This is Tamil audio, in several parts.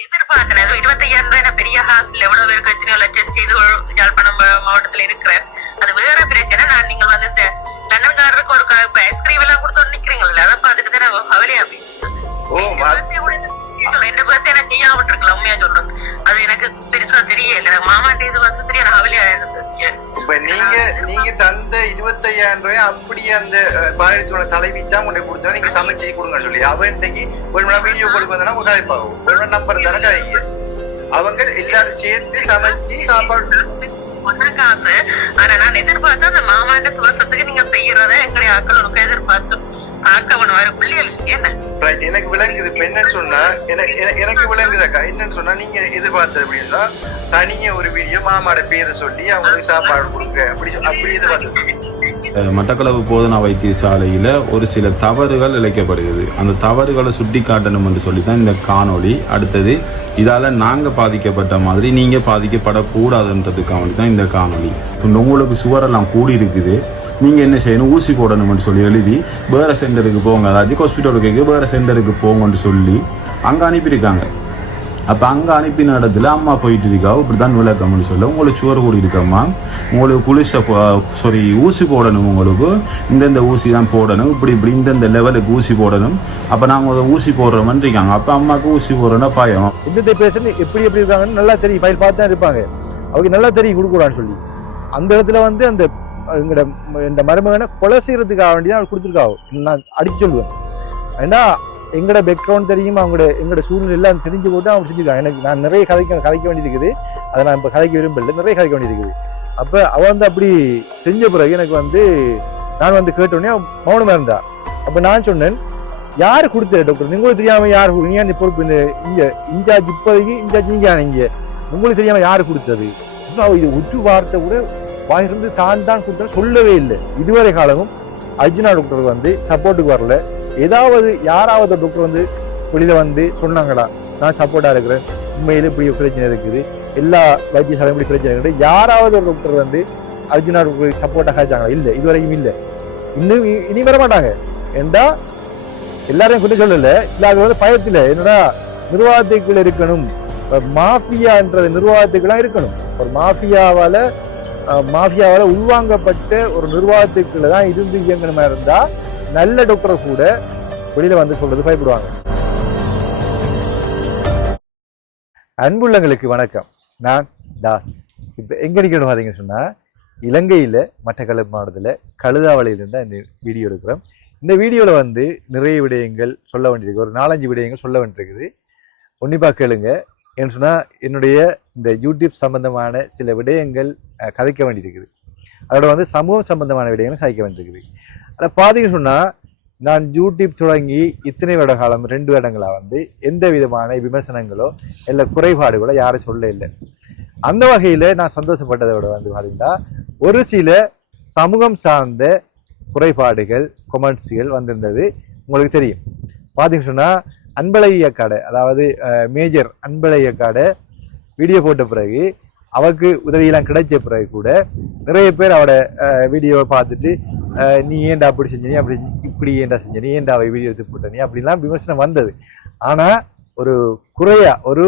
எதிர்பார்க்கிறேன் 25,000 பெரிய ஹாஸ்டல் எவ்வளவு பேருக்கு எத்தனையோ லட்சம் செய்து யாழ்ப்பாணம் மாவட்டத்துல இருக்கிறேன். அது வேற பிரச்சனை. நான் நீங்கள் வந்து இந்த லண்டன்காரருக்கு ஒரு ஐஸ்கிரீம் எல்லாம் கொடுத்து நிக்கிறீங்கல்ல, அதை பார்த்துட்டு தான் கவலையா எந்த பர்த்டே நான் செய்யாம விட்டுருக்கலாம். உண்மையா சொல்றேன், அது எனக்கு பெருசா தெரியல. மாமாட்ட இது வந்து சரியான கவலையா இருந்துச்சு. இப்ப நீங்க தந்த 25,000 அப்படி அந்த பாரதியோட தலைவி தான் கொண்டு கொடுத்தா நீங்க சமைச்சு கொடுங்கன்னு சொல்லி அவன் இன்னைக்கு ஒரு மணி வீடியோ கொடுக்க வந்தா உதாரிப்பாகும் ஒரு நம்பர் தானே காய்ங்க அவங்க எல்லாரும் சேர்த்து சமைச்சு சாப்பாடு காசு. ஆனா நான் எதிர்பார்த்தா அந்த மாமாண்ட துவசத்துக்கு நீங்க செய்யறத எங்களுடைய ஆக்களோட எதிர்பார்த்து ஆக்கவன வர பிள்ளைகள் என்ன எனக்கு விளங்குது. இப்ப என்னன்னு சொன்னா எனக்கு விளங்குதாக்கா என்னன்னு சொன்னா நீங்க எதிர்பார்த்தது அப்படின்னா தனியா ஒரு வீடியோ மாமாட பேரை சொல்லி அவங்களுக்கு சாப்பாடு கொடுங்க அப்படி எதிர்பார்த்து. மட்டக்களப்பு போதனா வைத்தியசாலையில் ஒரு சில தவறுகள் இழைக்கப்படுகிறது. அந்த தவறுகளை சுட்டி காட்டணும் என்று சொல்லி தான் இந்த காணொளி. அடுத்தது இதால் நாங்கள் பாதிக்கப்பட்ட மாதிரி நீங்கள் பாதிக்கப்படக்கூடாதுன்றதுக்காக தான் இந்த காணொளி. உங்களுக்கு சுவரெல்லாம் கூடி இருக்குது, நீங்கள் என்ன செய்யணும், ஊசி போடணும்னு சொல்லி எழுதி வேறு சென்டருக்கு போங்க, அதாவது ஹாஸ்பிட்டலுக்கு வேறு சென்டருக்கு போங்கன்னு சொல்லி அங்கே அனுப்பியிருக்காங்க. அப்போ அங்கே அனுப்பின இடத்துல அம்மா போயிட்டு இருக்கா இப்படி தான் விளக்கம்னு சொல்ல உங்களுக்கு சுவர் கூடி இருக்கம்மா, உங்களுக்கு ஊசி போடணும், உங்களுக்கு இந்தந்த ஊசி தான் போடணும், இப்படி இந்தந்த லெவலுக்கு ஊசி போடணும், அப்போ நாங்கள் ஊசி போடுறோம்னு இருக்காங்க. அப்போ அம்மாவுக்கு ஊசி போடுறோன்னா பயம். இந்த பேஷண்ட் எப்படி இருக்காங்கன்னு நல்லா தெரியும், ஃபைல் பார்த்து தான் இருப்பாங்க, அவங்க நல்லா தெரியும் கொடுக்குறான்னு சொல்லி அந்த இடத்துல வந்து அந்த இந்த மருமகனை கொலை செய்யறதுக்காக வேண்டியதான் அவர் கொடுத்துருக்காவோ நான் அடிச்சு சொல்லுவேன். ஏன்னா எங்களோட பேக்ரவுண்ட் தெரியும், எங்களோட சூழ்நிலை எல்லாம் தெரிஞ்சு போட்டு அவங்க செஞ்சுருக்காங்க. எனக்கு நான் நிறைய கதைக்க வேண்டியிருக்குது, அதை நான் இப்போ கதைக்க விரும்பல, நிறைய கதைக்க வேண்டியிருக்குது. அப்போ அவன் வந்து அப்படி செஞ்ச பிறகு எனக்கு வந்து நான் வந்து கேட்டோடனே மௌனமாக இருந்தா. அப்போ நான் சொன்னேன், யார் கொடுத்த டாக்டர் உங்களுக்கு தெரியாமல் யார் நீ பொறுப்பு இந்த இன்சார்ஜ் இப்போதைக்கு இன்சார்ஜ் நீங்க இங்கே உங்களுக்கு தெரியாமல் யார் கொடுத்தது இது உற்று வார்த்தை கூட வாயிருந்து தான் கொடுத்தா சொல்லவே இல்லை. இதுவரை காலமும் அர்ஜுனா டாக்டர் வந்து சப்போர்ட்டுக்கு வரல. ஏதாவது யாராவது டாக்டர் வந்து வெளியில வந்து சொன்னாங்களா நான் சப்போர்ட்டா இருக்கிறேன், உண்மையில இப்படி பிரச்சனை இருக்குது, எல்லா வைத்தியசாலையும் இப்படி பிரச்சனை இருக்குது, யாராவது ஒரு டாக்டர் வந்து அர்ஜுனா டாக்டர் சப்போர்ட்டா காய்ச்சாங்களா? இல்லை, இதுவரைக்கும் இல்லை, இன்னும் இனி வர மாட்டாங்க. ஏண்டா எல்லாரையும் கொஞ்சம் சொல்லல, சில வந்து பயத்துல என்னடா நிர்வாகத்துக்குள்ள இருக்கணும், மாஃபியான்றது நிர்வாகத்துக்குலாம் இருக்கணும். ஒரு மாஃபியாவால உள்வாங்கப்பட்ட ஒரு நிர்வாகத்துக்குள்ள தான் இருந்து இயங்கணுமா இருந்தா நல்ல டாக்டரை கூட வெளியில வந்து சொல்றது பயப்படுவாங்க. அன்புள்ளங்களுக்கு வணக்கம், நான் தாஸ். இப்ப எங்க நிக்கணும் பாத்தீங்கன்னு சொன்னா இலங்கையில மட்டக்களப்பு மாவட்டத்துல கழுதாவளையிலிருந்து இந்த வீடியோ எடுக்கிறோம். இந்த வீடியோல வந்து நிறைய விடயங்கள் சொல்ல வேண்டியிருக்கு, ஒரு 4-5 விடயங்கள் சொல்ல வேண்டியிருக்குது. உன்னிப்பா கேளுங்க. ஏன்னு சொன்னா என்னுடைய இந்த யூடியூப் சம்பந்தமான சில விடயங்கள் கதைக்க வேண்டியிருக்குது, அதோட வந்து சமூகம் சம்பந்தமான விடயங்கள் கதைக்க வேண்டியிருக்குது. அதை பார்த்தீங்கன்னு சொன்னால் நான் யூடியூப் தொடங்கி இத்தனை வருட காலம் 2 வருடங்களாக வந்து எந்த விதமான விமர்சனங்களோ இல்லை குறைபாடுகளோ யாரும் சொல்ல இல்லை. அந்த வகையில் நான் சந்தோஷப்பட்டதை விட வந்து பார்த்தீங்கன்னா ஒரு சில சமூகம் சார்ந்த குறைபாடுகள் கொமெண்ட்ஸுகள் வந்திருந்தது உங்களுக்கு தெரியும். பார்த்தீங்கன்னு சொன்னால் அன்பழகிய கடை, அதாவது மேஜர் அன்பழகிய கடை வீடியோ போட்ட பிறகு அவருக்கு உதவியெல்லாம் கிடைச்ச பிறகு கூட நிறைய பேர் அவட வீடியோவை பார்த்துட்டு நீ ஏன்டா அப்படி செஞ்ச, நீ அப்படி இப்படி ஏன்டா செஞ்ச, நீ ஏன்டா வீடியோ எடுத்து போட்ட, நீ அப்படிலாம் விமர்சனம் வந்தது. ஆனால் ஒரு ஒரு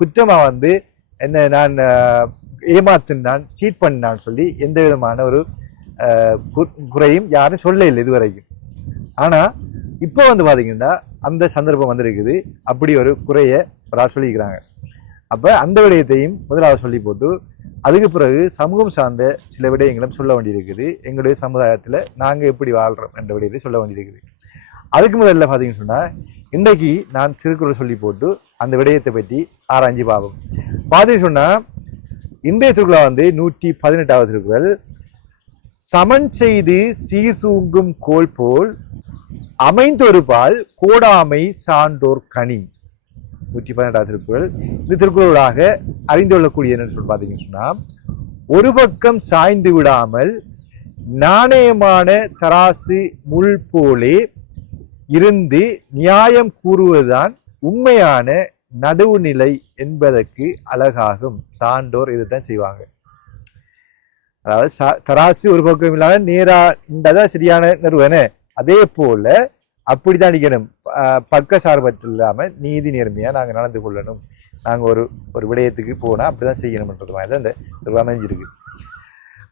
குற்றமாக வந்து என்ன நான் ஏமாத்தினான், சீட் பண்ணினான்னு சொல்லி எந்த விதமான ஒரு குறையும் யாரும் சொல்ல இல்லை இதுவரைக்கும். ஆனால் இப்போ வந்து பார்த்தீங்கன்னா அந்த சந்தர்ப்பம் வந்திருக்குது, அப்படி ஒரு குறையை ஒரு ஆள் சொல்லிக்கிறாங்க. அப்போ அந்த விடயத்தையும் முதலாவது சொல்லி போட்டு அதுக்கு பிறகு சமூகம் சார்ந்த சில விடயங்களும் சொல்ல வேண்டியிருக்குது. எங்களுடைய சமுதாயத்தில் நாங்கள் எப்படி வாழ்கிறோம் என்ற விடயத்தை சொல்ல வேண்டியிருக்குது. அதுக்கு முதல்ல பார்த்தீங்கன்னு சொன்னால் இன்றைக்கு நான் திருக்குறள் சொல்லி போட்டு அந்த விடயத்தை பற்றி ஆராய்ச்சி பார்ப்போம். பார்த்தீங்கன்னு சொன்னால் இன்றைய திருக்குறள் வந்து 118வது திருக்குறள், சமன் செய்து சீர்தூங்கும் கோல் போல் அமைந்தொரு பால் கோடாமை சான்றோர் கனி. 118வது திருக்குறள். இந்த திருக்குறளாக அறிந்து கொள்ளக்கூடிய என்னன்னு சொல்லி பார்த்தீங்கன்னு சொன்னா, ஒரு பக்கம் சாய்ந்து விடாமல் நாணயமான தராசு முள் போலே இருந்து நியாயம் கூறுவதுதான் உண்மையான நடுவுநிலை என்பதற்கு அழகாகும். சான்றோர் இதுதான் செய்வாங்க. அதாவது தராசு ஒரு பக்கம் இல்லாத நேரா சரியான நிறுவன, அதே போல அப்படித்தான் அடிக்கணும். பக்க சார்பற்று இல்லாமல் நீதி நேர்மையாக நாங்கள் நடந்து கொள்ளணும். நாங்கள் ஒரு விடயத்துக்கு போனால் அப்படிதான் செய்யணும்ன்றது மாதிரி தான் இந்த அமைஞ்சிருக்கு.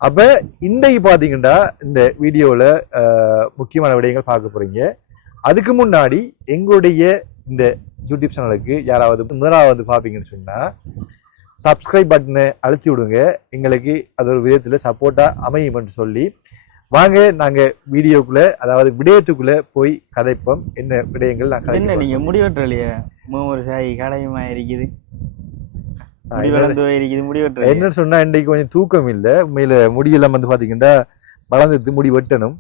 அப்போ இன்றைக்கு பார்த்தீங்கன்னா இந்த வீடியோவில் முக்கியமான விடயங்கள் பார்க்க போகிறீங்க. அதுக்கு முன்னாடி எங்களுடைய இந்த யூடியூப் சேனலுக்கு யாராவது முதலாவது பார்ப்பீங்கன்னு சொன்னால் சப்ஸ்கிரைப் பட்டனை அழுத்தி விடுங்க. எங்களுக்கு அது ஒரு விதத்தில் சப்போர்ட்டாக அமையும்னு சொல்லி வாங்க நாங்கள் வீடியோக்குள்ளே, அதாவது விடயத்துக்குள்ளே போய் கதைப்போம். என்ன விடயங்கள் நான் கதை. என்ன நீங்கள் முடிவெட்டலையே? மூணு சாய் கடையுமா இருக்குது, முடிவெட்டு என்னன்னு சொன்னா இன்றைக்கு கொஞ்சம் தூக்கம் இல்லை. உண்மையில முடியெல்லாம் வந்து பாத்தீங்கன்னா வளர்ந்து முடி வெட்டணும்.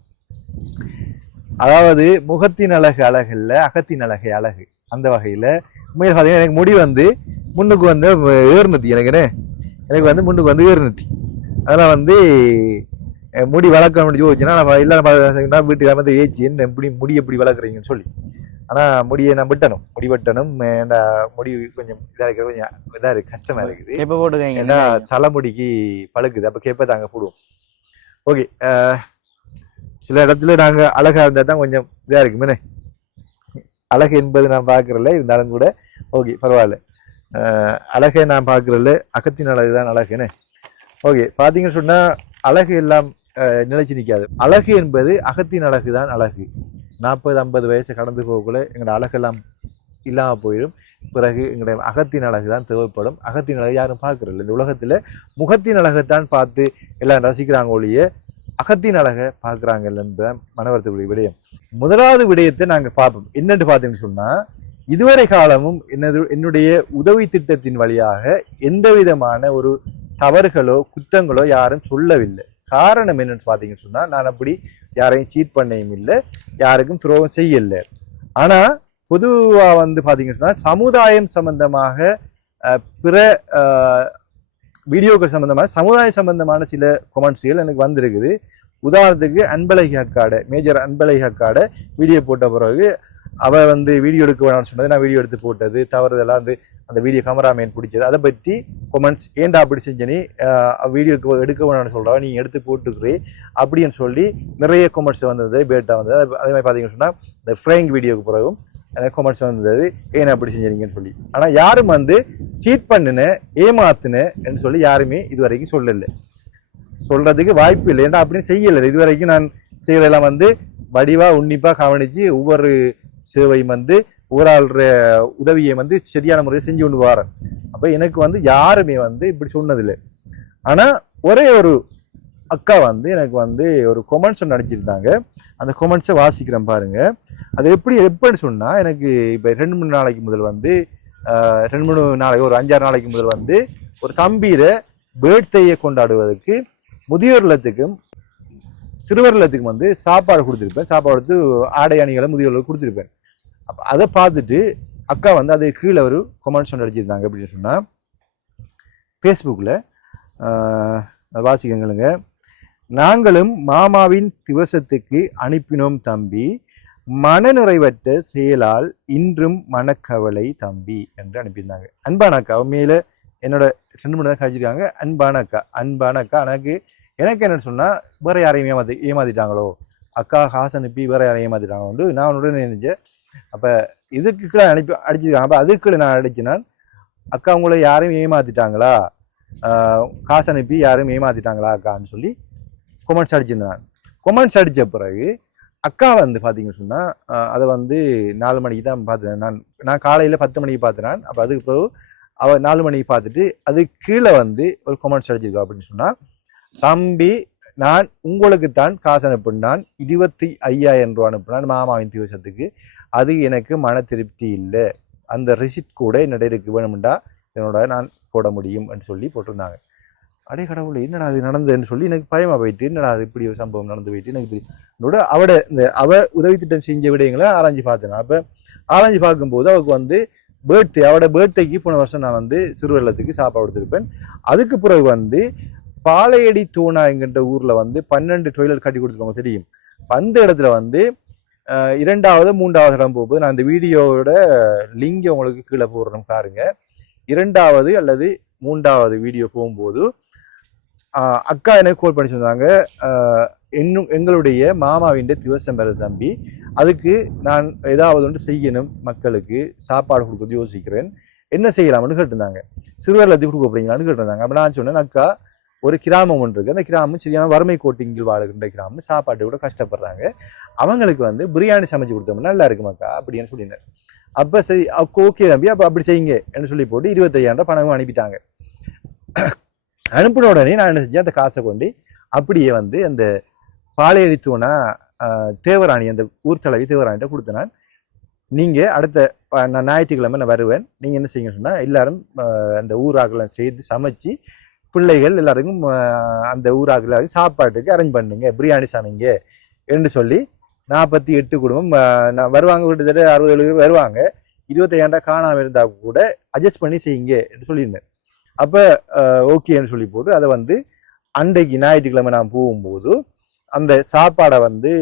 அதாவது முகத்தின் அழகு அழகல்ல, அகத்தின் அழகு அழகு. அந்த வகையில உண்மையில பாத்தீங்கன்னா எனக்கு முடி வந்து முன்னுக்கு வந்து ஏறுநத்தி, எனக்கு வந்து முன்னுக்கு வந்து ஏறுநத்தி. அதெல்லாம் வந்து முடி வளர்க்க முடிஞ்சு போச்சுன்னா நான் இல்லை வீட்டுக்கு வந்து ஏச்சி என்ன இப்படி முடி எப்படி வளர்க்குறீங்கன்னு சொல்லி. ஆனால் முடியை நான் வெட்டணும், முடி வெட்டணும். முடி கொஞ்சம் இதாக இருக்குது, கொஞ்சம் இதாக இருக்குது, கஷ்டமாக இருக்குது. எப்போ போட்டுக்கங்க? ஏன்னா தலைமுடிக்கு பழுக்குது. அப்போ கேப்ப தாங்க போடுவோம். ஓகே, சில இடத்துல நாங்கள் அழகாக இருந்தால் தான் கொஞ்சம் இதாக இருக்குமே. அழகு என்பது நான் பார்க்குறல, இருந்தாலும் கூட ஓகே பரவாயில்ல. அழகை நான் பார்க்குறல, அகத்தின் அழகு தான் அழகுன்னு. ஓகே, பார்த்தீங்கன்னு சொன்னால் அழகு எல்லாம் நிலைச்சு நிற்காது. அழகு என்பது அகத்தின் அழகு தான் அழகு. 40-50 வயசு கடந்து போகக்குள்ள எங்களோட அழகெல்லாம் இல்லாமல் போயிடும். பிறகு எங்களுடைய அகத்தின் அழகு தான் தேவைப்படும். அகத்தின் அழகு யாரும் பார்க்குறதில்ல. இந்த உலகத்தில் முகத்தின் அழகைத்தான் பார்த்து எல்லாம் ரசிக்கிறாங்க ஒழிய அகத்தின் அழகை பார்க்குறாங்க இல்லைன்றதான் மனவருத்தக்கூடிய விடயம். முதலாவது விடயத்தை நாங்கள் பார்ப்போம். என்னென்று பார்த்தீங்கன்னு சொன்னால், இதுவரை காலமும் என்னுடைய உதவி திட்டத்தின் வழியாக எந்த விதமான ஒரு தவறுகளோ குற்றங்களோ யாரும் சொல்லவில்லை. காரணம் என்னன்னு பார்த்தீங்கன்னு சொன்னால், நான் அப்படி யாரையும் சீட் பண்ணையும் இல்லை, யாருக்கும் துரோகம் செய்யலை. ஆனால் பொதுவாக வந்து பார்த்தீங்கன்னு சொன்னால் சமுதாயம் சம்பந்தமாக பிற வீடியோக்கள் சம்பந்தமான சமுதாய சம்பந்தமான சில கொமெண்ட்ஸ்கள் எனக்கு வந்திருக்குது. உதாரணத்துக்கு அன்பழகி அக்காட, மேஜர் அன்பழகி அக்காட வீடியோ போட்ட பிறகு அவள் வந்து வீடியோ எடுக்க வேணாம்னு சொன்னது, நான் வீடியோ எடுத்து போட்டது தவறுதெல்லாம் வந்து அந்த வீடியோ கேமராமேன் பிடிச்சது, அதை பற்றி கொமெண்ட்ஸ் ஏன்டா அப்படி செஞ்ச நீ வீடியோக்கு எடுக்க வேணாம்னு சொல்கிறா, நீ எடுத்து போட்டுக்கிறே அப்படின்னு சொல்லி நிறைய கொமெண்ட்ஸ் வந்தது, பேட்டா வந்தது. அதே மாதிரி பார்த்தீங்கன்னு சொன்னால் இந்த ஃப்ரைங் வீடியோக்கு பிறகும் எனக்கு கொமெண்ட்ஸ் வந்தது, ஏன் அப்படி செஞ்சீங்கன்னு சொல்லி. ஆனால் யாரும் வந்து சீட் பண்ணினேன் ஏமாத்தினேன்னு சொல்லி யாருமே இது வரைக்கும் சொல்லலை, சொல்றதுக்கு வாய்ப்பு இல்லை. ஏன்னா அப்படின்னு செய்யலை. இது வரைக்கும் நான் செய்யலாம் வந்து வடிவாக உன்னிப்பாக கவனித்து ஒவ்வொரு சேவையும் வந்து ஒவ்வொரு உதவியை வந்து சரியான முறையில் செஞ்சு கொண்டு வரேன். அப்போ எனக்கு வந்து யாருமே வந்து இப்படி சொன்னதில்லை. ஆனால் ஒரே ஒரு அக்கா வந்து எனக்கு வந்து ஒரு கொமெண்ட்ஸ் நடிச்சிருந்தாங்க. அந்த கொமெண்ட்ஸை வாசிக்கிறேன் பாருங்க. அது எப்படின்னு சொன்னால், எனக்கு இப்போ 2-3 நாளைக்கு முதல் வந்து 2-3 நாளைக்கு ஒரு 5-6 நாளைக்கு முதல் வந்து ஒரு தம்பீரை பேர்த்டேயை கொண்டாடுவதற்கு முதியோர் இல்லத்துக்கும் சிறுவர் இல்லத்துக்கும் வந்து சாப்பாடு கொடுத்துருப்பேன். சாப்பாடு கொடுத்து ஆடை அணிகளை முதியோர்களுக்கு கொடுத்துருப்பேன். அப்போ அதை பார்த்துட்டு அக்கா வந்து அது கீழே ஒரு கொமெண்ட்ஸ் அடிச்சிருந்தாங்க. அப்படின்னு சொன்னால் ஃபேஸ்புக்கில் வாசிக்கங்களுங்க. நாங்களும் மாமாவின் திவசத்துக்கு அனுப்பினோம் தம்பி, மனநிறைவற்ற செயலால் இன்றும் மனக்கவலை தம்பி என்று அனுப்பியிருந்தாங்க. அன்பான அக்கா, உண்மையில என்னோட 2-3 தான் கழிச்சிருக்காங்க. அன்பான அக்கா. எனக்கு என்னன்னு சொன்னால், வேற யாரையும் ஏமாத்திட்டாங்களோ, அக்கா காசு அனுப்பி வேற யாரையும் ஏமாத்திட்டாங்களோ நான் உடனே நினைச்சேன். அப்போ இதுக்கு அடிச்சிருக்காங்க. அப்போ அதுக்கு நான் அடிச்சினான், அக்கா உங்களை யாரையும் ஏமாத்திட்டாங்களா, காசு அனுப்பி யாரும் ஏமாத்திட்டாங்களா அக்கான்னு சொல்லி கொமெண்ட்ஸ் அடிச்சிருந்தேன். கொமெண்ட்ஸ் அடித்த பிறகு அக்கா வந்து பார்த்தீங்கன்னு சொன்னால், அதை வந்து 4 மணிக்கு தான் பார்த்தேன். நான் காலையில் 10 மணிக்கு பார்த்தேன். அப்போ அதுக்கு பிறகு அவள் 4 மணிக்கு பார்த்துட்டு அது கீழே வந்து ஒரு கொமெண்ட்ஸ் அடிச்சிருக்கா. அப்படின்னு சொன்னால், தம்பி நான் உங்களுக்கு தான் காசு அனுப்பினான், 25,000 ரூபா அனுப்பினான் மாமாவின் திவசத்துக்கு, அது எனக்கு மன திருப்தி இல்லை, அந்த ரிசிப்ட் கூட என்னோட இருக்கு, வேணும்டா என்னோட நான் போட முடியும் அப்படின்னு சொல்லி போட்டிருந்தாங்க. அடே கடவுளை, என்னடா அது நடந்ததுன்னு சொல்லி எனக்கு பயமாக போயிட்டு, என்னடா அது இப்படி ஒரு சம்பவம் நடந்து போயிட்டு எனக்கு தெரியும். அவ உதவி திட்டம் செஞ்ச விடயங்களை ஆராய்ச்சி பார்த்தேன். அப்போ ஆராய்ச்சி பார்க்கும்போது அவருக்கு வந்து அவட பேர்த்டேக்கு போன வருஷம் நான் வந்து சிறுவல்லத்துக்கு சாப்பாடு கொடுத்துருப்பேன். அதுக்கு பிறகு வந்து பாலையடி தூணா என்கின்ற ஊரில் வந்து 12 டொய்லெட் கட்டி கொடுத்துருவாங்க தெரியும். அந்த இடத்துல வந்து 2வது 3வது இடம் போகும்போது நான் இந்த வீடியோவோட லிங்கை உங்களுக்கு கீழே போடுறோம் பாருங்க. 2வது அல்லது 3வது வீடியோ போகும்போது அக்கா எனக்கு கால் பண்ணி சொன்னாங்க, இன்னும் எங்களுடைய மாமாவின் திவசம் பெற தம்பி, அதுக்கு நான் ஏதாவது ஒன்று செய்யணும், மக்களுக்கு சாப்பாடு கொடுக்குறது யோசிக்கிறேன், என்ன செய்யலாம்னு கேட்டிருந்தாங்க. சிறுவர்லத்தி கொடுக்க போறீங்களான்னு கேட்டிருந்தாங்க. அப்போ நான் சொன்னேன், அக்கா ஒரு கிராமம் ஒன்று இருக்குது, அந்த கிராமம் சரியான வறுமை கோட்டிங்கில் வாழுகின்ற கிராமம், சாப்பாட்டு கூட கஷ்டப்படுறாங்க, அவங்களுக்கு வந்து பிரியாணி சமைச்சு கொடுத்தோம்னா நல்லா இருக்குமாக்கா அப்படின்னு சொல்லியிருந்தேன். அப்போ சரி ஓகே தம்பி, அப்போ அப்படி செய்யுங்க என்று சொல்லி போட்டு 25,000 பணமும் அனுப்பிட்டாங்க. அனுப்பின உடனே நான் என்ன செஞ்சேன், அந்த காசை கொண்டு அப்படியே வந்து அந்த பாளையடித்தோனா தேவராணி, அந்த ஊர் தலைவி தேவராணிட்ட கொடுத்தேன். நீங்கள் அடுத்த நான் ஞாயிற்றுக்கிழமை நான் வருவேன், நீங்கள் என்ன செய்யுங்கன்னு சொன்னால் எல்லாரும் அந்த ஊராக்கெல்லாம் சேர்த்து சமைச்சு பிள்ளைகள் எல்லாருக்கும் அந்த ஊராக எல்லாருக்கும் சாப்பாட்டுக்கு அரேஞ்ச் பண்ணுங்க, பிரியாணி சமைங்க என்று சொல்லி 48 குடும்பம் வருவாங்க, கிட்டத்தட்ட 60-70 வருவாங்க. 25,000 காணாமல் இருந்தால் கூட அட்ஜஸ்ட் பண்ணி செய்யுங்க என்று சொல்லியிருந்தேன். அப்போ ஓகேன்னு சொல்லி போட்டு அதை வந்து அன்றைக்கு ஞாயிற்றுக்கிழமை நான் போகும்போது அந்த சாப்பாடை வந்து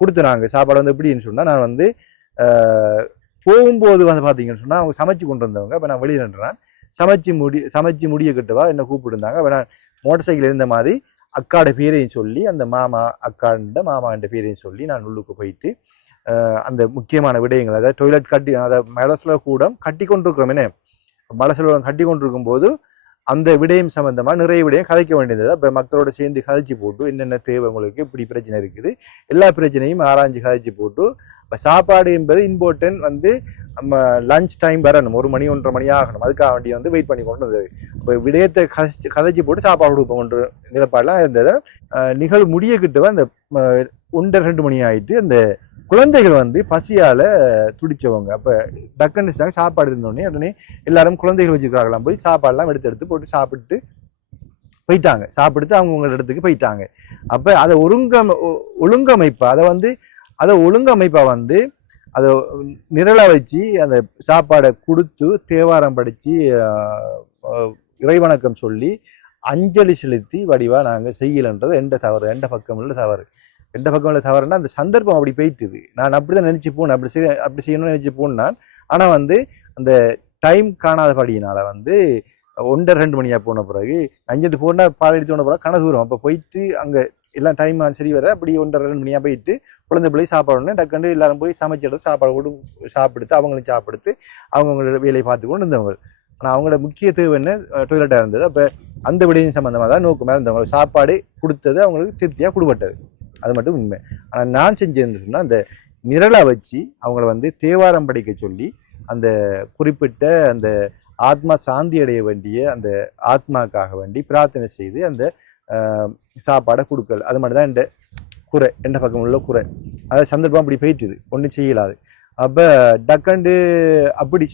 கொடுத்துனாங்க. சாப்பாடு வந்து எப்படின்னு சொன்னால், நான் வந்து போகும்போது வந்து பார்த்தீங்கன்னு சொன்னால் அவங்க சமைச்சு கொண்டு வந்தவங்க. அப்போ நான் வெளியே நின்றுறேன், சமைச்சு முடிய கட்டுவா என்ன கூப்பிட்டுருந்தாங்க. அப்போ நான் மோட்டர் சைக்கிள் இருந்த மாதிரி அக்காட பேரையும் சொல்லி, அந்த மாமாண்ட பேரையும் சொல்லி நான் உள்ளுக்கு போயிட்டு அந்த முக்கியமான விடயங்கள், அதாவது டொய்லெட் கட்டி, அதை மலசில கூட கட்டி கொண்டிருக்கிறோம், என்ன மலசில கட்டி கொண்டிருக்கும் போது அந்த விடயம் சம்பந்தமாக நிறைய விடயம் கதைக்க வேண்டியது. அப்போ மக்களோட சேர்ந்து கதைச்சு போட்டு என்னென்ன தேவை, உங்களுக்கு இப்படி பிரச்சனை இருக்குது, எல்லா பிரச்சனையும் ஆராய்ஞ்சு கதைச்சு போட்டு, இப்போ சாப்பாடு என்பது இம்பார்ட்டன்ட் வந்து நம்ம லஞ்ச் டைம் வரணும், 1 மணி 1:30 மணி ஆகணும், அதுக்காக வேண்டிய வந்து வெயிட் பண்ணி கொண்டு வந்தது. இப்போ விடயத்தை கதைச்சு போட்டு சாப்பாடு கொடுப்போம் கொண்டு நிலப்பாடெலாம் இருந்தது. நிகழ்வு முடிய கிட்டவ அந்த 1:30-2 மணி ஆகிட்டு அந்த குழந்தைகள் வந்து பசியால் துடிச்சவங்க. அப்போ டக்குன்னு சாப்பாடு இருந்தோடனே உடனே எல்லாரும் குழந்தைகள் வச்சுருக்காங்களாம், போய் சாப்பாடெல்லாம் எடுத்து போட்டு சாப்பிட்டு போயிட்டாங்க. சாப்பிட்டு அவங்கவுங்களோட இடத்துக்கு போயிட்டாங்க. அப்போ அதை ஒழுங்கமைப்பா அதை ஒழுங்கமைப்பா வந்து அதை நிரலை வச்சு அந்த சாப்பாடை கொடுத்து தேவாரம் படித்து இறைவணக்கம் சொல்லி அஞ்சலி செலுத்தி வடிவா நாங்கள் செய்யலைன்றது எந்த பக்கம் உள்ள தவறுனா அந்த சந்தர்ப்பம் அப்படி போயிட்டுது. நான் அப்படிதான் நினைச்சு போனேன், அப்படி செய்யணும்னு நினைச்சு போனேன். ஆனா வந்து அந்த டைம் காணாதபடியினால வந்து 1:30-2 மணியா போன பிறகு 5 போனா பால் போன பிறகு கணக்கு தூரம். அப்போ போயிட்டு அங்கே எல்லாம் டைம் சரி வர அப்படி 1:30-2 மணியா போயிட்டு குழந்தை பிள்ளை சாப்பாடுன்னு டக்குண்டு எல்லாரும் போய் சமைச்சு எடுத்து சாப்பாடு போட்டு சாப்பிடுத்து அவங்களும் சாப்பிடுத்து அவங்களோட வேலையை பார்த்து கொண்டு இருந்தவங்க. ஆனால் அவங்களோட முக்கிய தேவை என்ன, டொய்லெட்டாக இருந்தது. அப்போ அந்த விடயம் சம்மந்தமாக தான் நோக்கமாக இருந்தவங்க. சாப்பாடு கொடுத்தது அவங்களுக்கு திருப்தியாக கொடுப்பட்டது, அது மட்டும் உண்மை. ஆனால் நான் செஞ்சிருந்தேன்னா அந்த நிரலை வச்சு அவங்கள வந்து தேவாரம் படிக்க சொல்லி அந்த குறிப்பிட்ட அந்த ஆத்மா சாந்தி அடைய வேண்டிய அந்த ஆத்மாக்காக வேண்டி பிரார்த்தனை செய்து அந்த சாப்பாடை கொடுக்கல. அது மட்டும் தான் எந்த பக்கம் உள்ள குறை. அதாவது சந்தர்ப்பம் அப்படி போயிட்டுது, ஒன்றும் செய்யலாது. அப்போ டக்கண்டு அப்படி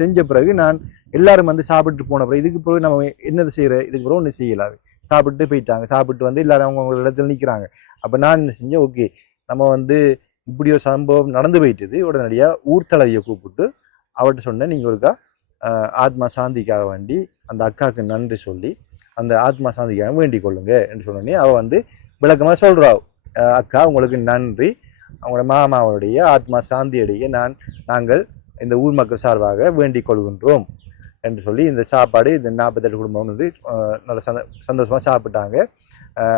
செஞ்ச பிறகு நான் எல்லாரும் வந்து சாப்பிட்டு போன பிறகு இதுக்கு பிறகு நம்ம என்னது செய்கிற, இதுக்கு பிறகு ஒன்றும் செய்யலாது. சாப்பிட்டு போயிட்டாங்க. சாப்பிட்டு வந்து எல்லாரும் அவங்கவுங்க இடத்துல நிற்கிறாங்க. அப்போ நான் என்ன செஞ்சேன், ஓகே நம்ம வந்து இப்படி ஒரு சம்பவம் நடந்து போயிட்டுது, உடனடியாக ஊர் தலைவியை கூப்பிட்டு அவர்கிட்ட சொன்னேன், நீங்கள் ஒருக்கா ஆத்மா சாந்திக்காக வேண்டி அந்த அக்காவுக்கு நன்றி சொல்லி அந்த ஆத்மா சாந்திக்காக வேண்டிக் கொள்ளுங்க என்று சொன்னோன்னே அவள் வந்து விளக்கமாக சொல்கிறா, அக்கா உங்களுக்கு நன்றி, அவங்களோட மாமாவுடைய ஆத்மா சாந்தியடைய நாங்கள் இந்த ஊர் மக்கள் சார்பாக வேண்டிக் கொள்கின்றோம் என்று சொல்லி இந்த சாப்பாடு இந்த 48 குடும்பம் வந்து நல்ல சந்தோஷமாக சாப்பிட்டாங்க.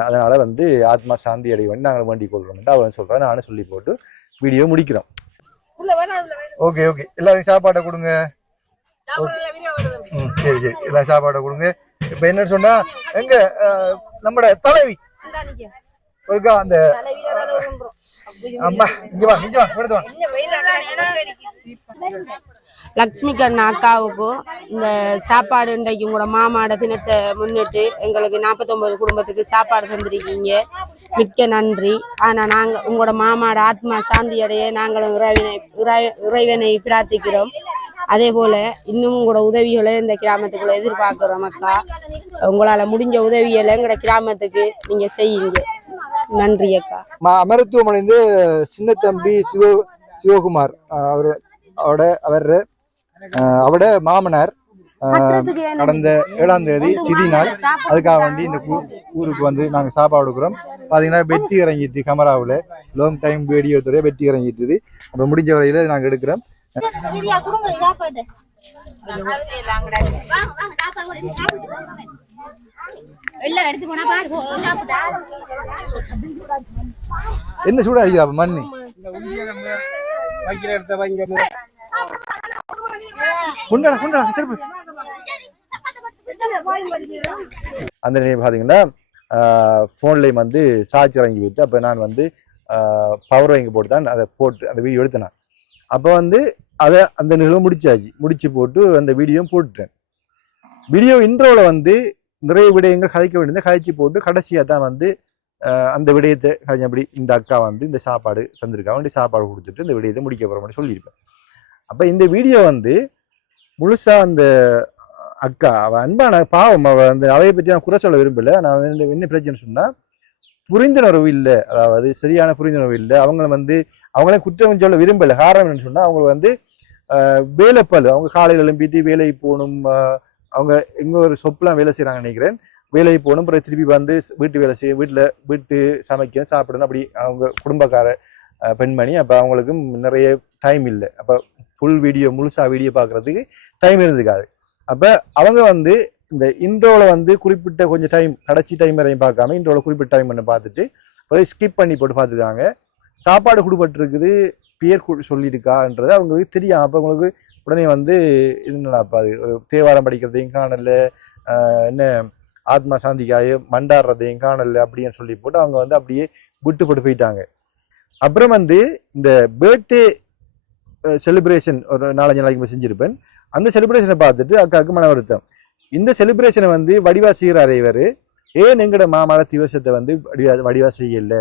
அதனால் வந்து ஆத்மா சாந்தி அடைய வேண்டி நாங்கள் வேண்டிக் கொள்கிறோம் அவன் சொல்கிறேன். நானும் சொல்லி போட்டு வீடியோ முடிக்கிறோம். ஓகே எல்லாரும் சாப்பாடை கொடுங்க. சரி எல்லாம் சாப்பாடை கொடுங்க. இப்போ என்ன சொன்னா எங்க நம்மட தலைவி ஒருக்கா அந்த அம்மா இங்க வா எடுத்து வா. லக்ஷ்மிகண்ணா அக்காவுக்கும் இந்த சாப்பாடு இன்றைக்கு உங்களோட மாமாட தினத்தை முன்னிட்டு எங்களுக்கு 49 குடும்பத்துக்கு சாப்பாடு தந்திருக்கீங்க, மிக்க நன்றி. ஆனால் நாங்கள் உங்களோட மாமாட ஆத்மா சாந்தி அடைய நாங்களும் இறைவனை பிரார்த்திக்கிறோம். அதே போல இன்னும் உங்களோட உதவிகளை இந்த கிராமத்துக்குள்ள எதிர்பார்க்கிறோம் அக்கா. உங்களால் முடிஞ்ச உதவிகளை எங்களோட கிராமத்துக்கு நீங்க செய்யுங்க. நன்றி அக்கா. மருத்துவமனை சின்ன தம்பி சிவகுமார் அவரோட மாமனார் கடந்த 7ஆம் தேதி திதி நாள், அதுக்காக வேண்டி இந்த ஊருக்கு வந்து நாங்கள் சாப்பாடு கொடுக்குறோம். பார்த்தீங்கன்னா வெட்டி இறங்கிட்டு கேமராவில் லாங் டைம் வீடியோத்துடைய வெட்டி இறங்கிட்டுது. அப்போ முடிஞ்ச வரையில் நாங்கள் எடுக்கிறோம். என்ன சூடா அடிக்கிறா அப்ப மண்ணு கொண்டாடா கொண்டாடா சிறப்பு. அந்த நிலையம் பார்த்தீங்கன்னா ஃபோன்லேயும் வந்து சார்ஜ் இறங்கி விட்டு அப்போ நான் வந்து பவர் வாங்கி போட்டு தான் அதை போட்டு அந்த வீடியோ எடுத்தேன். அப்போ வந்து அதை அந்த நிகழ்வு முடிச்சு போட்டு அந்த வீடியோ போட்டுட்டேன். வீடியோ இன்ட்ரோவில் வந்து நிறைய விடயங்கள் கதைக்க வேண்டியது கதைச்சி போட்டு கடைசியாக தான் வந்து அந்த விடயத்தை அப்படி இந்த அக்கா வந்து இந்த சாப்பாடு தந்திருக்கா வேண்டி சாப்பாடு கொடுத்துட்டு இந்த விடயத்தை முடிக்க போகிற மாதிரி சொல்லியிருப்பேன். அப்போ இந்த வீடியோ வந்து முழுசாக அந்த அக்கா அவள் அன்பான பாவம் அவள் அந்த அவையை பற்றி நான் குறை சொல்ல விரும்பல. நான் வந்து என்ன பிரச்சனை சொன்னால் புரிந்துணர்வு இல்லை, அதாவது சரியான புரிந்துணர்வு இல்லை. அவங்கள குற்றம் சொல்ல விரும்பலை. காரணம் என்னன்னு சொன்னால் அவங்க வந்து வேலைப்பல் அவங்க காலையில் எழும்பிட்டு வேலைக்கு போகணும். அவங்க எங்கே ஒரு சொப்புலாம் வேலை செய்கிறாங்கன்னு நினைக்கிறேன். வேலைக்கு போகணும், அப்புறம் திருப்பி வந்து வீட்டு வேலை செய்ய வீட்டு சமைக்க சாப்பிடணும். அப்படி அவங்க குடும்பக்கார பெண்மணி. அப்போ அவங்களுக்கும் நிறைய டைம் இல்லை. அப்போ ஃபுல் வீடியோ முழுசாக வீடியோ பார்க்குறதுக்கு டைம் இருந்துக்காது. அப்போ அவங்க வந்து இந்த இன்ட்ரோவில் வந்து குறிப்பிட்ட கொஞ்சம் டைம் கடைசி டைம் வரையும் பார்க்காம இன்ட்ரோவில் குறிப்பிட்ட டைம் பண்ணி பார்த்துட்டு அப்புறம் ஸ்கிப் பண்ணி போட்டு பார்த்துருக்காங்க. சாப்பாடு கொடுப்பட்டிருக்குது பேர் சொல்லியிருக்கான்றது அவங்களுக்கு தெரியும். அப்போ அவங்களுக்கு உடனே வந்து இதுனாப்பா அது ஒரு தேவாரம் படிக்கிறதையும் காணல, என்ன ஆத்மா சாந்திக்காய மண்டாடுறதையும் காணல அப்படின்னு சொல்லி போட்டு அவங்க வந்து அப்படியே விட்டு போட்டு போயிட்டாங்க. அப்புறம் வந்து இந்த பர்த்டே செலிப்ரேஷன் ஒரு 4-5 நாளைக்கு செஞ்சிருப்பேன். அந்த செலிப்ரேஷனை பார்த்துட்டு அக்காவுக்கு மன வருத்தம். இந்த செலிப்ரேஷனை வந்து வடிவா செய்கிறார் இவர், ஏன் எங்கட மாமாட திவசத்தை வந்து வடிவா செய்யல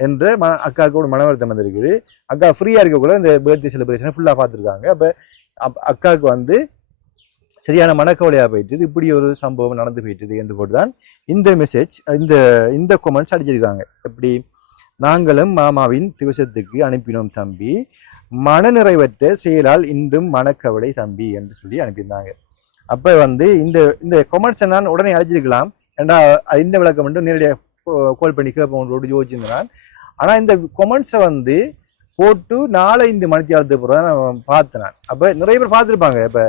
என்ற அக்காவுக்கு ஒரு மன வருத்தம் வந்திருக்குது. அக்கா ஃப்ரீயா இருக்கக்கூட இந்த பர்த்டே செலிப்ரேஷனை ஃபுல்லாக பார்த்துருக்காங்க. அப்போ அக்காவுக்கு வந்து சரியான மனக்கவலையாக போயிட்டுது. இப்படி ஒரு சம்பவம் நடந்து போயிட்டுது என்று போட்டு தான் இந்த மெசேஜ் இந்த கொமெண்ட்ஸ் அடிச்சிருக்காங்க. எப்படி நாங்களும் மாமாவின் திவசத்துக்கு அனுப்பினோம் தம்பி, மனநிறைவற்ற செயலால் இன்றும் மனக்கவலை தம்பி என்று சொல்லி அனுப்பியிருந்தாங்க. அப்போ வந்து இந்த கொமெண்ட்ஸை நான் உடனே அழைச்சிருக்கலாம், ஏன்னா இந்த விளக்கம் மட்டும் நேரடியாக கால் பண்ணி கேட்போம் யோசிச்சிருந்தேன். ஆனால் இந்த கொமெண்ட்ஸை வந்து போட்டு 4-5 மணித்தியாலத்துக்கு பிறகு நான் பார்த்தேன். அப்போ நிறைய பேர் பார்த்துருப்பாங்க. இப்போ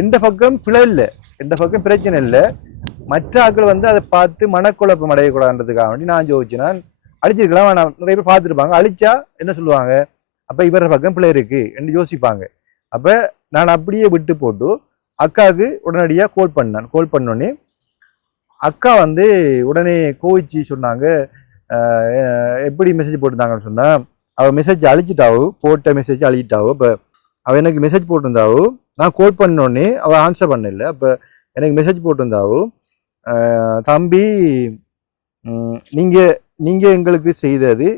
எந்த பக்கம் பிழை இல்லை, எந்த பக்கம் பிரச்சனை இல்லை, மற்ற ஆட்கள் வந்து அதை பார்த்து மனக்குழப்பம் அடையக்கூடாதுன்றதுக்காக வேண்டி நான் யோசிச்சேன். அழிச்சிருக்கலாம், ஆனால் நிறைய பேர் பார்த்துருப்பாங்க. அழிச்சா என்ன சொல்லுவாங்க, அப்போ இவர பக்கம் பிள்ளை இருக்கு என்று யோசிப்பாங்க. அப்போ நான் அப்படியே விட்டு போட்டு அக்காவுக்கு உடனடியாக கால் பண்ணோன்னே அக்கா வந்து உடனே கோவிச்சு சொன்னாங்க. எப்படி மெசேஜ் போட்டிருந்தாங்கன்னு சொன்னால் அவள் மெசேஜ் அழிச்சிட்டாவோ, போட்ட மெசேஜ் அழிச்சிட்டாவோ. இப்போ அவள் எனக்கு மெசேஜ் போட்டிருந்தாவோ, நான் கால் பண்ணோடனே அவள் ஆன்சர் பண்ணல. அப்போ எனக்கு மெசேஜ் போட்டிருந்தாவோ, தம்பி நீங்கள் எங்களுக்கு செய்தது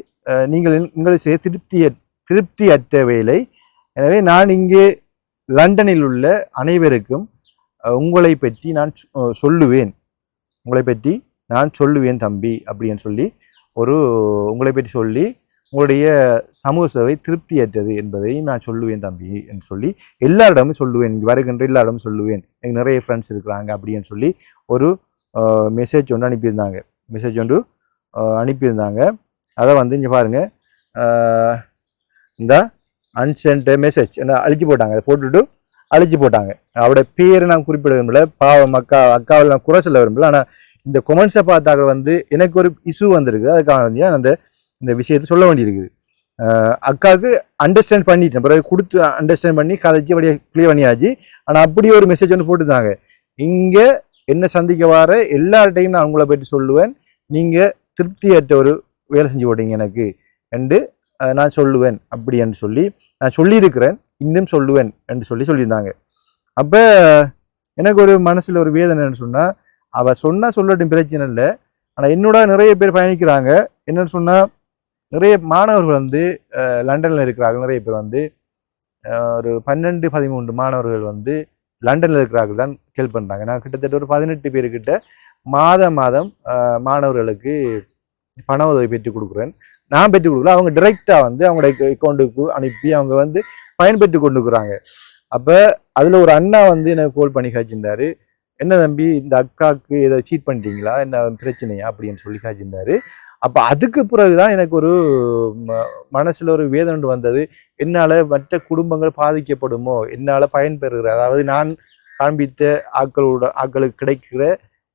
எங்களுக்கு செய்த திருப்தியற்ற வேலை. எனவே நான் இங்கே லண்டனில் உள்ள அனைவருக்கும் உங்களை பற்றி நான் சொல்லுவேன் தம்பி அப்படின்னு சொல்லி உங்களை பற்றி சொல்லி உங்களுடைய சமூக சேவை திருப்தியற்றது என்பதையும் நான் சொல்லுவேன் தம்பி என்று சொல்லி எல்லாரிடமும் சொல்லுவேன், இங்கே வருகின்ற எல்லாரிடமும் சொல்லுவேன், எனக்கு நிறைய ஃப்ரெண்ட்ஸ் இருக்கிறாங்க அப்படின்னு சொல்லி ஒரு மெசேஜ் ஒன்று அனுப்பியிருந்தாங்க. அதை வந்து இங்கே பாருங்கள், இந்த அன்சென்ட் மெசேஜ் என்ன அழிச்சு போட்டாங்க. அதை போட்டுட்டு அழிச்சு போட்டாங்க. அவரோட பேரை நான் குறிப்பிட விரும்பல, பாவம் அக்காவில் நான் குறை சொல்ல விரும்பல. ஆனால் இந்த கொமெண்ட்ஸை பார்த்தாக்க வந்து எனக்கு ஒரு இஷ்யூ வந்திருக்கு. அதுக்காக வந்து இந்த விஷயத்தை சொல்ல வேண்டியிருக்குது. அக்காவுக்கு அண்டர்ஸ்டாண்ட் பண்ணிட்டேன், பிறகு கொடுத்து அண்டர்ஸ்டாண்ட் பண்ணி கதைச்சி அப்படியே கிளியர் பண்ணியாச்சு. ஆனால் அப்படியே ஒரு மெசேஜ் ஒன்று போட்டுருந்தாங்க, இங்கே என்ன சந்திக்க வர எல்லார்ட்டையும் நான் உங்களை பற்றி சொல்லுவேன், நீங்கள் திருப்தியற்ற ஒரு வேலை செஞ்சு போட்டீங்க எனக்கு என்று நான் சொல்லுவேன் அப்படி என்று சொல்லி நான் சொல்லியிருக்கிறேன், இன்னும் சொல்லுவேன் என்று சொல்லியிருந்தாங்க. அப்போ எனக்கு ஒரு மனசில் ஒரு வேதனைன்னு சொன்னால், அவள் சொன்னால் சொல்லட்டும் பிரச்சனை இல்லை. ஆனால் என்னோட நிறைய பேர் பயணிக்கிறாங்க. என்னன்னு சொன்னால் நிறைய மாணவர்கள் வந்து லண்டனில் இருக்கிறாங்க. நிறைய பேர் வந்து ஒரு 12-13 மாணவர்கள் வந்து லண்டனில் இருக்கிறார்கள் தான் ஹெல்ப் பண்ணுறாங்க. நான் கிட்டத்தட்ட ஒரு 18 பேர்கிட்ட மாதம் மாணவர்களுக்கு பண உதவி பெற்றுக் கொடுக்குறேன். நான் பெற்றுக் கொடுக்குறேன், அவங்க டிரெக்டாக வந்து அவங்களுடைய அக்கௌண்ட்டுக்கு அனுப்பி அவங்க வந்து பயன்பெற்று கொண்டுக்கிறாங்க. அப்போ அதில் ஒரு அண்ணா வந்து எனக்கு கால் பண்ணி காய்ச்சிருந்தாரு, என்ன தம்பி இந்த அக்காவுக்கு ஏதோ சீட் பண்ணிட்டீங்களா, என்ன பிரச்சனையா அப்படின்னு சொல்லி காய்ச்சிருந்தாரு. அப்போ அதுக்கு பிறகுதான் எனக்கு ஒரு மனசுல ஒரு வேதனை வந்தது. என்னால மற்ற குடும்பங்கள் பாதிக்கப்படுமோ, என்னால பயன்பெறுகிற, அதாவது நான் காண்பித்த ஆட்களுக்கு கிடைக்கிற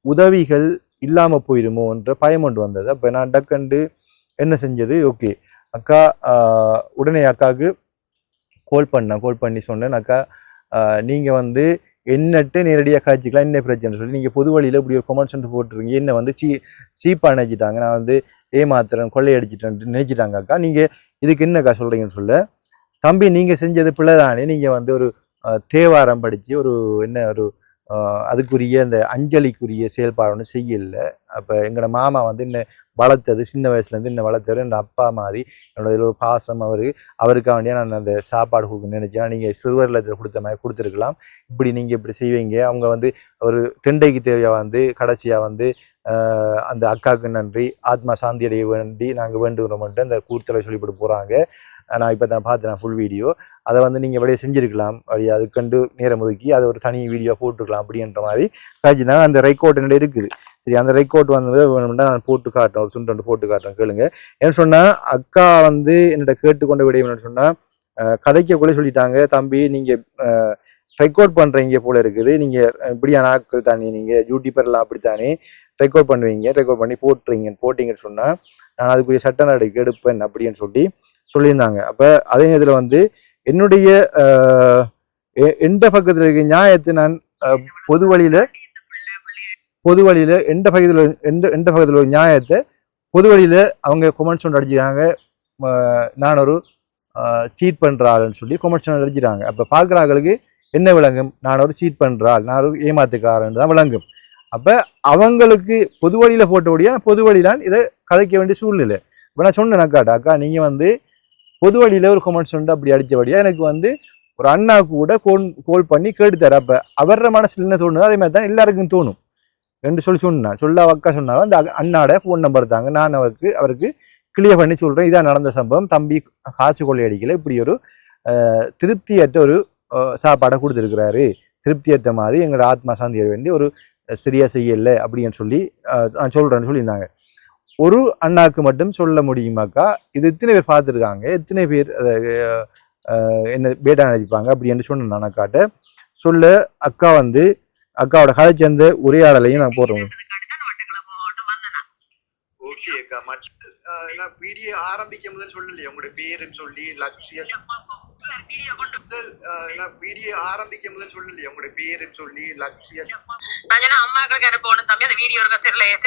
உதவிகள் இல்லாம போயிருமோ என்ற பயம் ஒன்று வந்தது. அப்ப நான் டக்கண்டு என்ன செஞ்சது, ஓகே அக்கா, உடனே அக்காவுக்கு கால் பண்ணி சொன்னேன், அக்கா நீங்க வந்து என்னட்டு நேரடியாக காய்ச்சிக்கலாம், என்ன பிரச்சனை சொல்லி நீங்கள் பொது வழியில் இப்படி ஒரு கொமெண்ட்ஸ் போட்டுருங்க, என்ன வந்து சீப்பாக நினைச்சிட்டாங்க, நான் வந்து ஏமாத்துறேன் கொள்ளையடிச்சிட்டேன் நினைச்சிட்டாங்க அக்கா, நீங்கள் இதுக்கு என்னக்கா சொல்கிறீங்கன்னு சொல்ல, தம்பி நீங்கள் செஞ்சது பிள்ளை தானே, நீங்கள் வந்து ஒரு தேவாரம் படித்து ஒரு என்ன ஒரு அதுக்குரிய அந்த அஞ்சலிக்குரிய செயல்பாடு ஒன்று செய்யலை. அப்போ எங்களோட மாமா வந்து என்ன வளர்த்தது, சின்ன வயசுலேருந்து என்ன வளர்த்தது என் அப்பா மாதிரி, என்னோட பாசம் அவருக்காக வேண்டிய நான் அந்த சாப்பாடு கொடுக்க நினைச்சேன். நீங்கள் சிறுவரில் கொடுத்த மாதிரி கொடுத்துருக்கலாம், இப்படி நீங்கள் இப்படி செய்வீங்க. அவங்க வந்து ஒரு தெண்டைக்கு தேவையாக வந்து கடைசியாக வந்து அந்த அக்காவுக்கு நன்றி, ஆத்மா சாந்தி அடைய வேண்டி நாங்கள் வேண்டுகிறோம்ட்டு அந்த கூர்த்தலை சொல்லிவிட்டு போகிறாங்க. நான் இப்போ தான் பார்த்தேன் ஃபுல் வீடியோ. அதை வந்து நீங்கள் அப்படியே செஞ்சுருக்கலாம், அப்படியே அது கண்டு நேரம் ஒதுக்கி அதை ஒரு தனி வீடியோ போட்டுருக்கலாம் அப்படின்ற மாதிரி காய்ச்சினாங்க. அந்த ரெக்கார்ட் என்னோட இருக்குது. சரி, அந்த ரெக்கார்ட் வந்து வேணும்னா நான் போட்டு காட்டுறேன், ஒரு துண்டு போட்டு காட்டுறேன், கேளுங்க. என்ன சொன்னால் அக்கா வந்து என்னோட கேட்டுக்கொண்ட விடையும் சொன்னால் கதைக்கக்குள்ளே சொல்லிட்டாங்க, தம்பி நீங்கள் ரெக்கார்ட் பண்ணுறீங்க போல இருக்குது, நீங்கள் இப்படியான ஆட்கள் தானே, நீங்கள் யூடியூபர்லாம் அப்படித்தானே ரெக்கார்ட் பண்ணுவீங்க, ரெக்கார்ட் பண்ணி போட்டிங்கன்னு சொன்னால் நான் அதுக்குரிய சட்ட நடவடிக்கை எடுப்பேன் அப்படின்னு சொல்லியிருந்தாங்க. அப்போ அதே நேரத்தில் வந்து என்னுடைய எந்த பக்கத்தில் இருக்க நியாயத்தை நான் பொது வழியில் எந்த பக்கத்தில் ஒரு நியாயத்தை பொது வழியில் அவங்க கொமெண்ட்ஸ் ஒன்று அடிச்சிருக்காங்க, நான் ஒரு சீட் பண்ணுற ஆளுன்னு சொல்லி கொமெண்ட்ஸ் ஒன்று அடிச்சிருக்காங்க. அப்போ பார்க்குற ஆளுக்கு என்ன விளங்கும், நான் ஒரு சீட் பண்ணுற ஆள், நான் ஒரு ஏமாத்துக்காரன் தான் விளங்கும். அப்போ அவங்களுக்கு பொது வழியில் போட்டபடியாக பொது வழியிலான் இதை கதைக்க வேண்டிய சூழ்நிலை. இப்போ நான் சொன்னேன் அக்கா நீங்கள் வந்து பொது வழியில் ஒரு கொமெண்ட்ஸ் வந்து அப்படி அடித்தபடியாக எனக்கு வந்து ஒரு அண்ணா கூட கோல் பண்ணி கேட்டுத்தார். அப்போ அவர மனசில் என்ன தோணுதோ அதே மாதிரி தான் எல்லாருக்கும் தோணும் என்று சொல்ல அக்கா சொன்னாங்க. அந்த அண்ணாட ஃபோன் நம்பர் தாங்க, நான் அவருக்கு கிளியர் பண்ணி சொல்கிறேன், இதான் நடந்த சம்பவம், தம்பி காசு கொள்ளையடிக்கல, இப்படி ஒரு திருப்தியற்ற ஒரு சாப்பாடை கொடுத்துருக்கிறாரு, திருப்தியற்ற மாதிரி எங்களோட ஆத்மா சாந்தியை வேண்டி ஒரு சரியாக செய்யலை அப்படின்னு சொல்லி நான் சொல்கிறேன்னு சொல்லியிருந்தாங்க. ஒரு அண்ணாவுக்கு மட்டும் சொல்ல முடியுமாக்கா, இது எத்தனை பேர் பார்த்துருக்காங்க, எத்தனை பேர் அதை என்ன பேட்டா நினைப்பாங்க அப்படின்னு சொன்னேன் நான் அக்காட்ட சொல்ல. அக்கா வந்து அக்காவோட கதை சேர்ந்த உரையாடலையும் நான் போடுறேன். ஓகே அக்கா, வீடியோ ஆரம்பிக்கும் போது சொல்லலையே உங்களோட பேருன்னு சொல்லி லட்சியம், வீடியோ ஆரம்பிக்கும் போது சொல்லலையே உங்களோட பேருன்னு சொல்லி லட்சியம், அம்மாக்களுக்கு போகணும் தம்பி, அந்த வீடியோ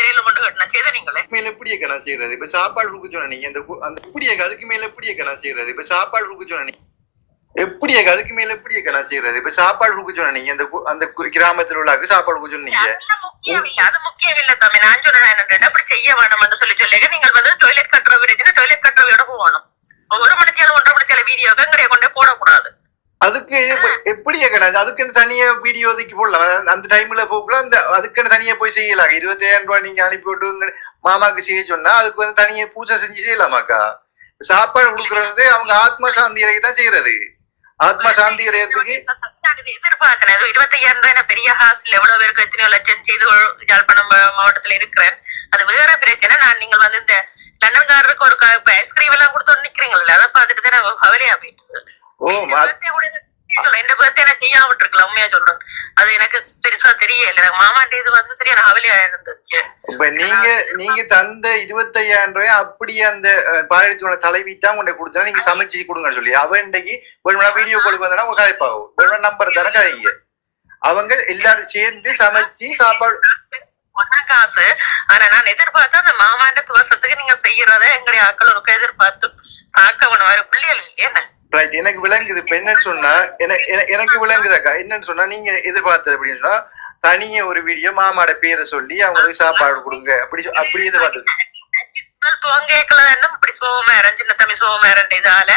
தெரியல மட்டும் கட்டணும் செய்த நீங்களே மேல எப்படியக்கா நான் செய்யறது, இப்ப சாப்பாடு ரூக்கு சொன்ன நீங்க அந்த எப்படியக்கா அதுக்கு மேல எப்படியக்கா நான் செய்யறது, இப்ப சாப்பாடு ரூக்கு சொன்ன நீங்க எப்படியக்கா அதுக்கு மேல எப்படியக்கா நான் செய்யறது, இப்ப சாப்பாடு ரூக்கு சொன்ன நீங்க அந்த கிராமத்துல உள்ள சாப்பாடு ரூக்கு சொன்னீங்க, அது முக்கியம் இல்ல தம்பி. நான் சொன்னேன் அப்படி செய்ய வேணும்னு சொல்லி நீங்கள் வந்து டொய்லெட் கட்டுற பிரச்சனை டொய்லெட் கட்டுறவையோட போகணும். ஒரு மணித்தியால 1.5 மணித்தியால வீடியோ கங்கடைய கொண்டே போடக்கூடாது. அதுக்கு எப்படியக்கா அதுக்குன்னு தனியா வீடியோ ஒதுக்கி போடலாம், அந்த டைம்ல போகல, அந்த அதுக்குன்னு தனியா போய் செய்யலாம். 25,000 ரூபாய் நீங்க அனுப்பிவிட்டு மாமாக்கு செய்ய சொன்னா அதுக்கு வந்து தனியா பூஜை செஞ்சு செய்யலாமாக்கா. சாப்பாடு கொடுக்கறது அவங்க ஆத்மா சாந்தி அடையை தான் செய்யறது, ஆத்மா சாந்தி அடையறதுக்கு எதிர்பார்க்கிறேன். 25,000 ரூபாய் பெரிய ஹாஸ்டல் எவ்வளவு பேருக்கு எத்தனையோ லட்சம் செய்து யாழ்ப்பாணம் மாவட்டத்துல இருக்கிறேன். அது வேற பிரச்சனை. நான் நீங்கள் வந்து இந்த லண்டன்காரருக்கு ஒரு ஐஸ்கிரீம் எல்லாம் கொடுத்து நிக்கிறீங்கல்ல, அதை பார்த்துட்டு தான் நான் கவலையா போயிட்டு இந்த பர்த்டே நான் செய்யாம விட்டுருக்கலாம். உண்மையா சொல்றேன், அது எனக்கு பெருசா தெரியல. எனக்கு மாமாண்ட இது வந்து சரியான கவலையா இருந்துச்சு. இப்ப நீங்க தந்த 25,000 ரூபாய் அப்படியே அந்த பாரதியோட தலைவிட்டா உன்னை கொடுத்தா நீங்க சமைச்சு கொடுங்கன்னு சொல்லி அவன் இன்னைக்கு வீடியோ காலுக்கு வந்தா உங்க கதைப்பாகும் நம்பர் தர கதைங்க, அவங்க எல்லாரும் சேர்ந்து சமைச்சு சாப்பாடு காசு. ஆனா நான் எதிர்பார்த்தா அந்த மாமாண்ட துவசத்துக்கு நீங்க செய்யறத எங்களுடைய ஆக்கள் ஒரு எதிர்பார்த்து பார்க்க வர பிள்ளைகள் இல்லையா. ரைட், எனக்கு விளங்குது. இப்ப என்னன்னு சொன்னா எனக்கு விளங்குதாக்கா, என்னன்னு சொன்னா நீங்க எதிர்பார்த்தது அப்படின்னு சொன்னா தனியா ஒரு வீடியோ மாமாட பேரை சொல்லி அவங்களுக்கு சாப்பாடு கொடுங்க அப்படி எதிர்பார்த்தது. துவங்கல இப்படி சோமேரன் சின்ன தம்பி சோமேரன் இதால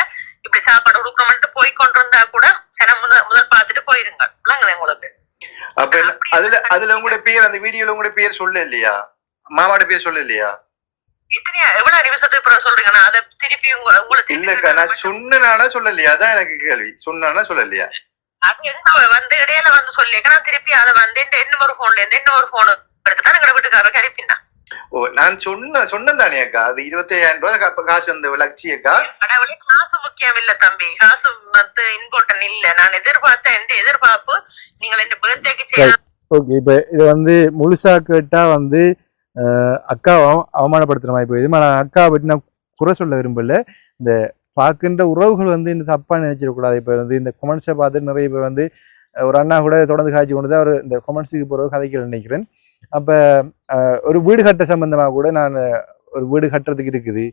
இப்படி சாப்பாடு கொடுக்கணும்ட்டு போய் கொண்டு இருந்தா கூட முதல் பார்த்துட்டு போயிருங்க உங்களுக்கு. அப்ப அதுல உங்களோட பேர் அந்த வீடியோல உங்களோட பேர் சொல்ல இல்லையா, மாமாட பேர் சொல்ல இல்லையா? எவ்வளவு நிமிஷத்துக்கு பிறகு சொல்றீங்கன்னா அதை திருப்பி உங்களுக்கு இல்லக்கா, நான் சொன்னா சொல்லலையா, அதான் எனக்கு கேள்வி. சொன்னா சொல்லலையா, அது எங்க வந்து இடையில வந்து சொல்லிக்க நான் திருப்பி அதை வந்து இன்னொரு போன்ல இருந்து இன்னொரு போன் எடுத்துதான் எங்க வீட்டுக்காரருக்கு அனுப்பினா. ஓ நான் சொன்னேன் தானே அக்கா, அது 25,000 காசு அந்த விளச்சி அக்கா. கடவுளே, காசு முக்கியம் இல்ல தம்பி, காசு வந்து இம்பார்ட்டன் இல்ல. நான் எதிர்பார்த்த எந்த எதிர்பார்ப்பு நீங்கள் இந்த பர்த்டேக்கு செய்ய. ஓகே, இப்போ இது வந்து முழுசா கேட்டா வந்து அக்காவை அவமானப்படுத்துற மாதிரி போயிடுது. ஆனால் அக்காவை பற்றி நான் குறை சொல்ல விரும்பல. இந்த பார்க்கின்ற உறவுகள் வந்து இந்த தப்பா நினைச்சிடக்கூடாது. இப்போ வந்து இந்த கொமெண்ட்ஸை பார்த்து நிறைய பேர் வந்து ஒரு அண்ணா கூட தொடர்ந்து காய்ச்சி கொண்டு தான் அவர் இந்த கொமெண்ட்ஸுக்கு போகிற கதைகள் நினைக்கிறேன். அப்போ ஒரு வீடு கட்ட சம்பந்தமாக கூட நான் ஒரு வீடு கட்டுறதுக்கு இருக்குது,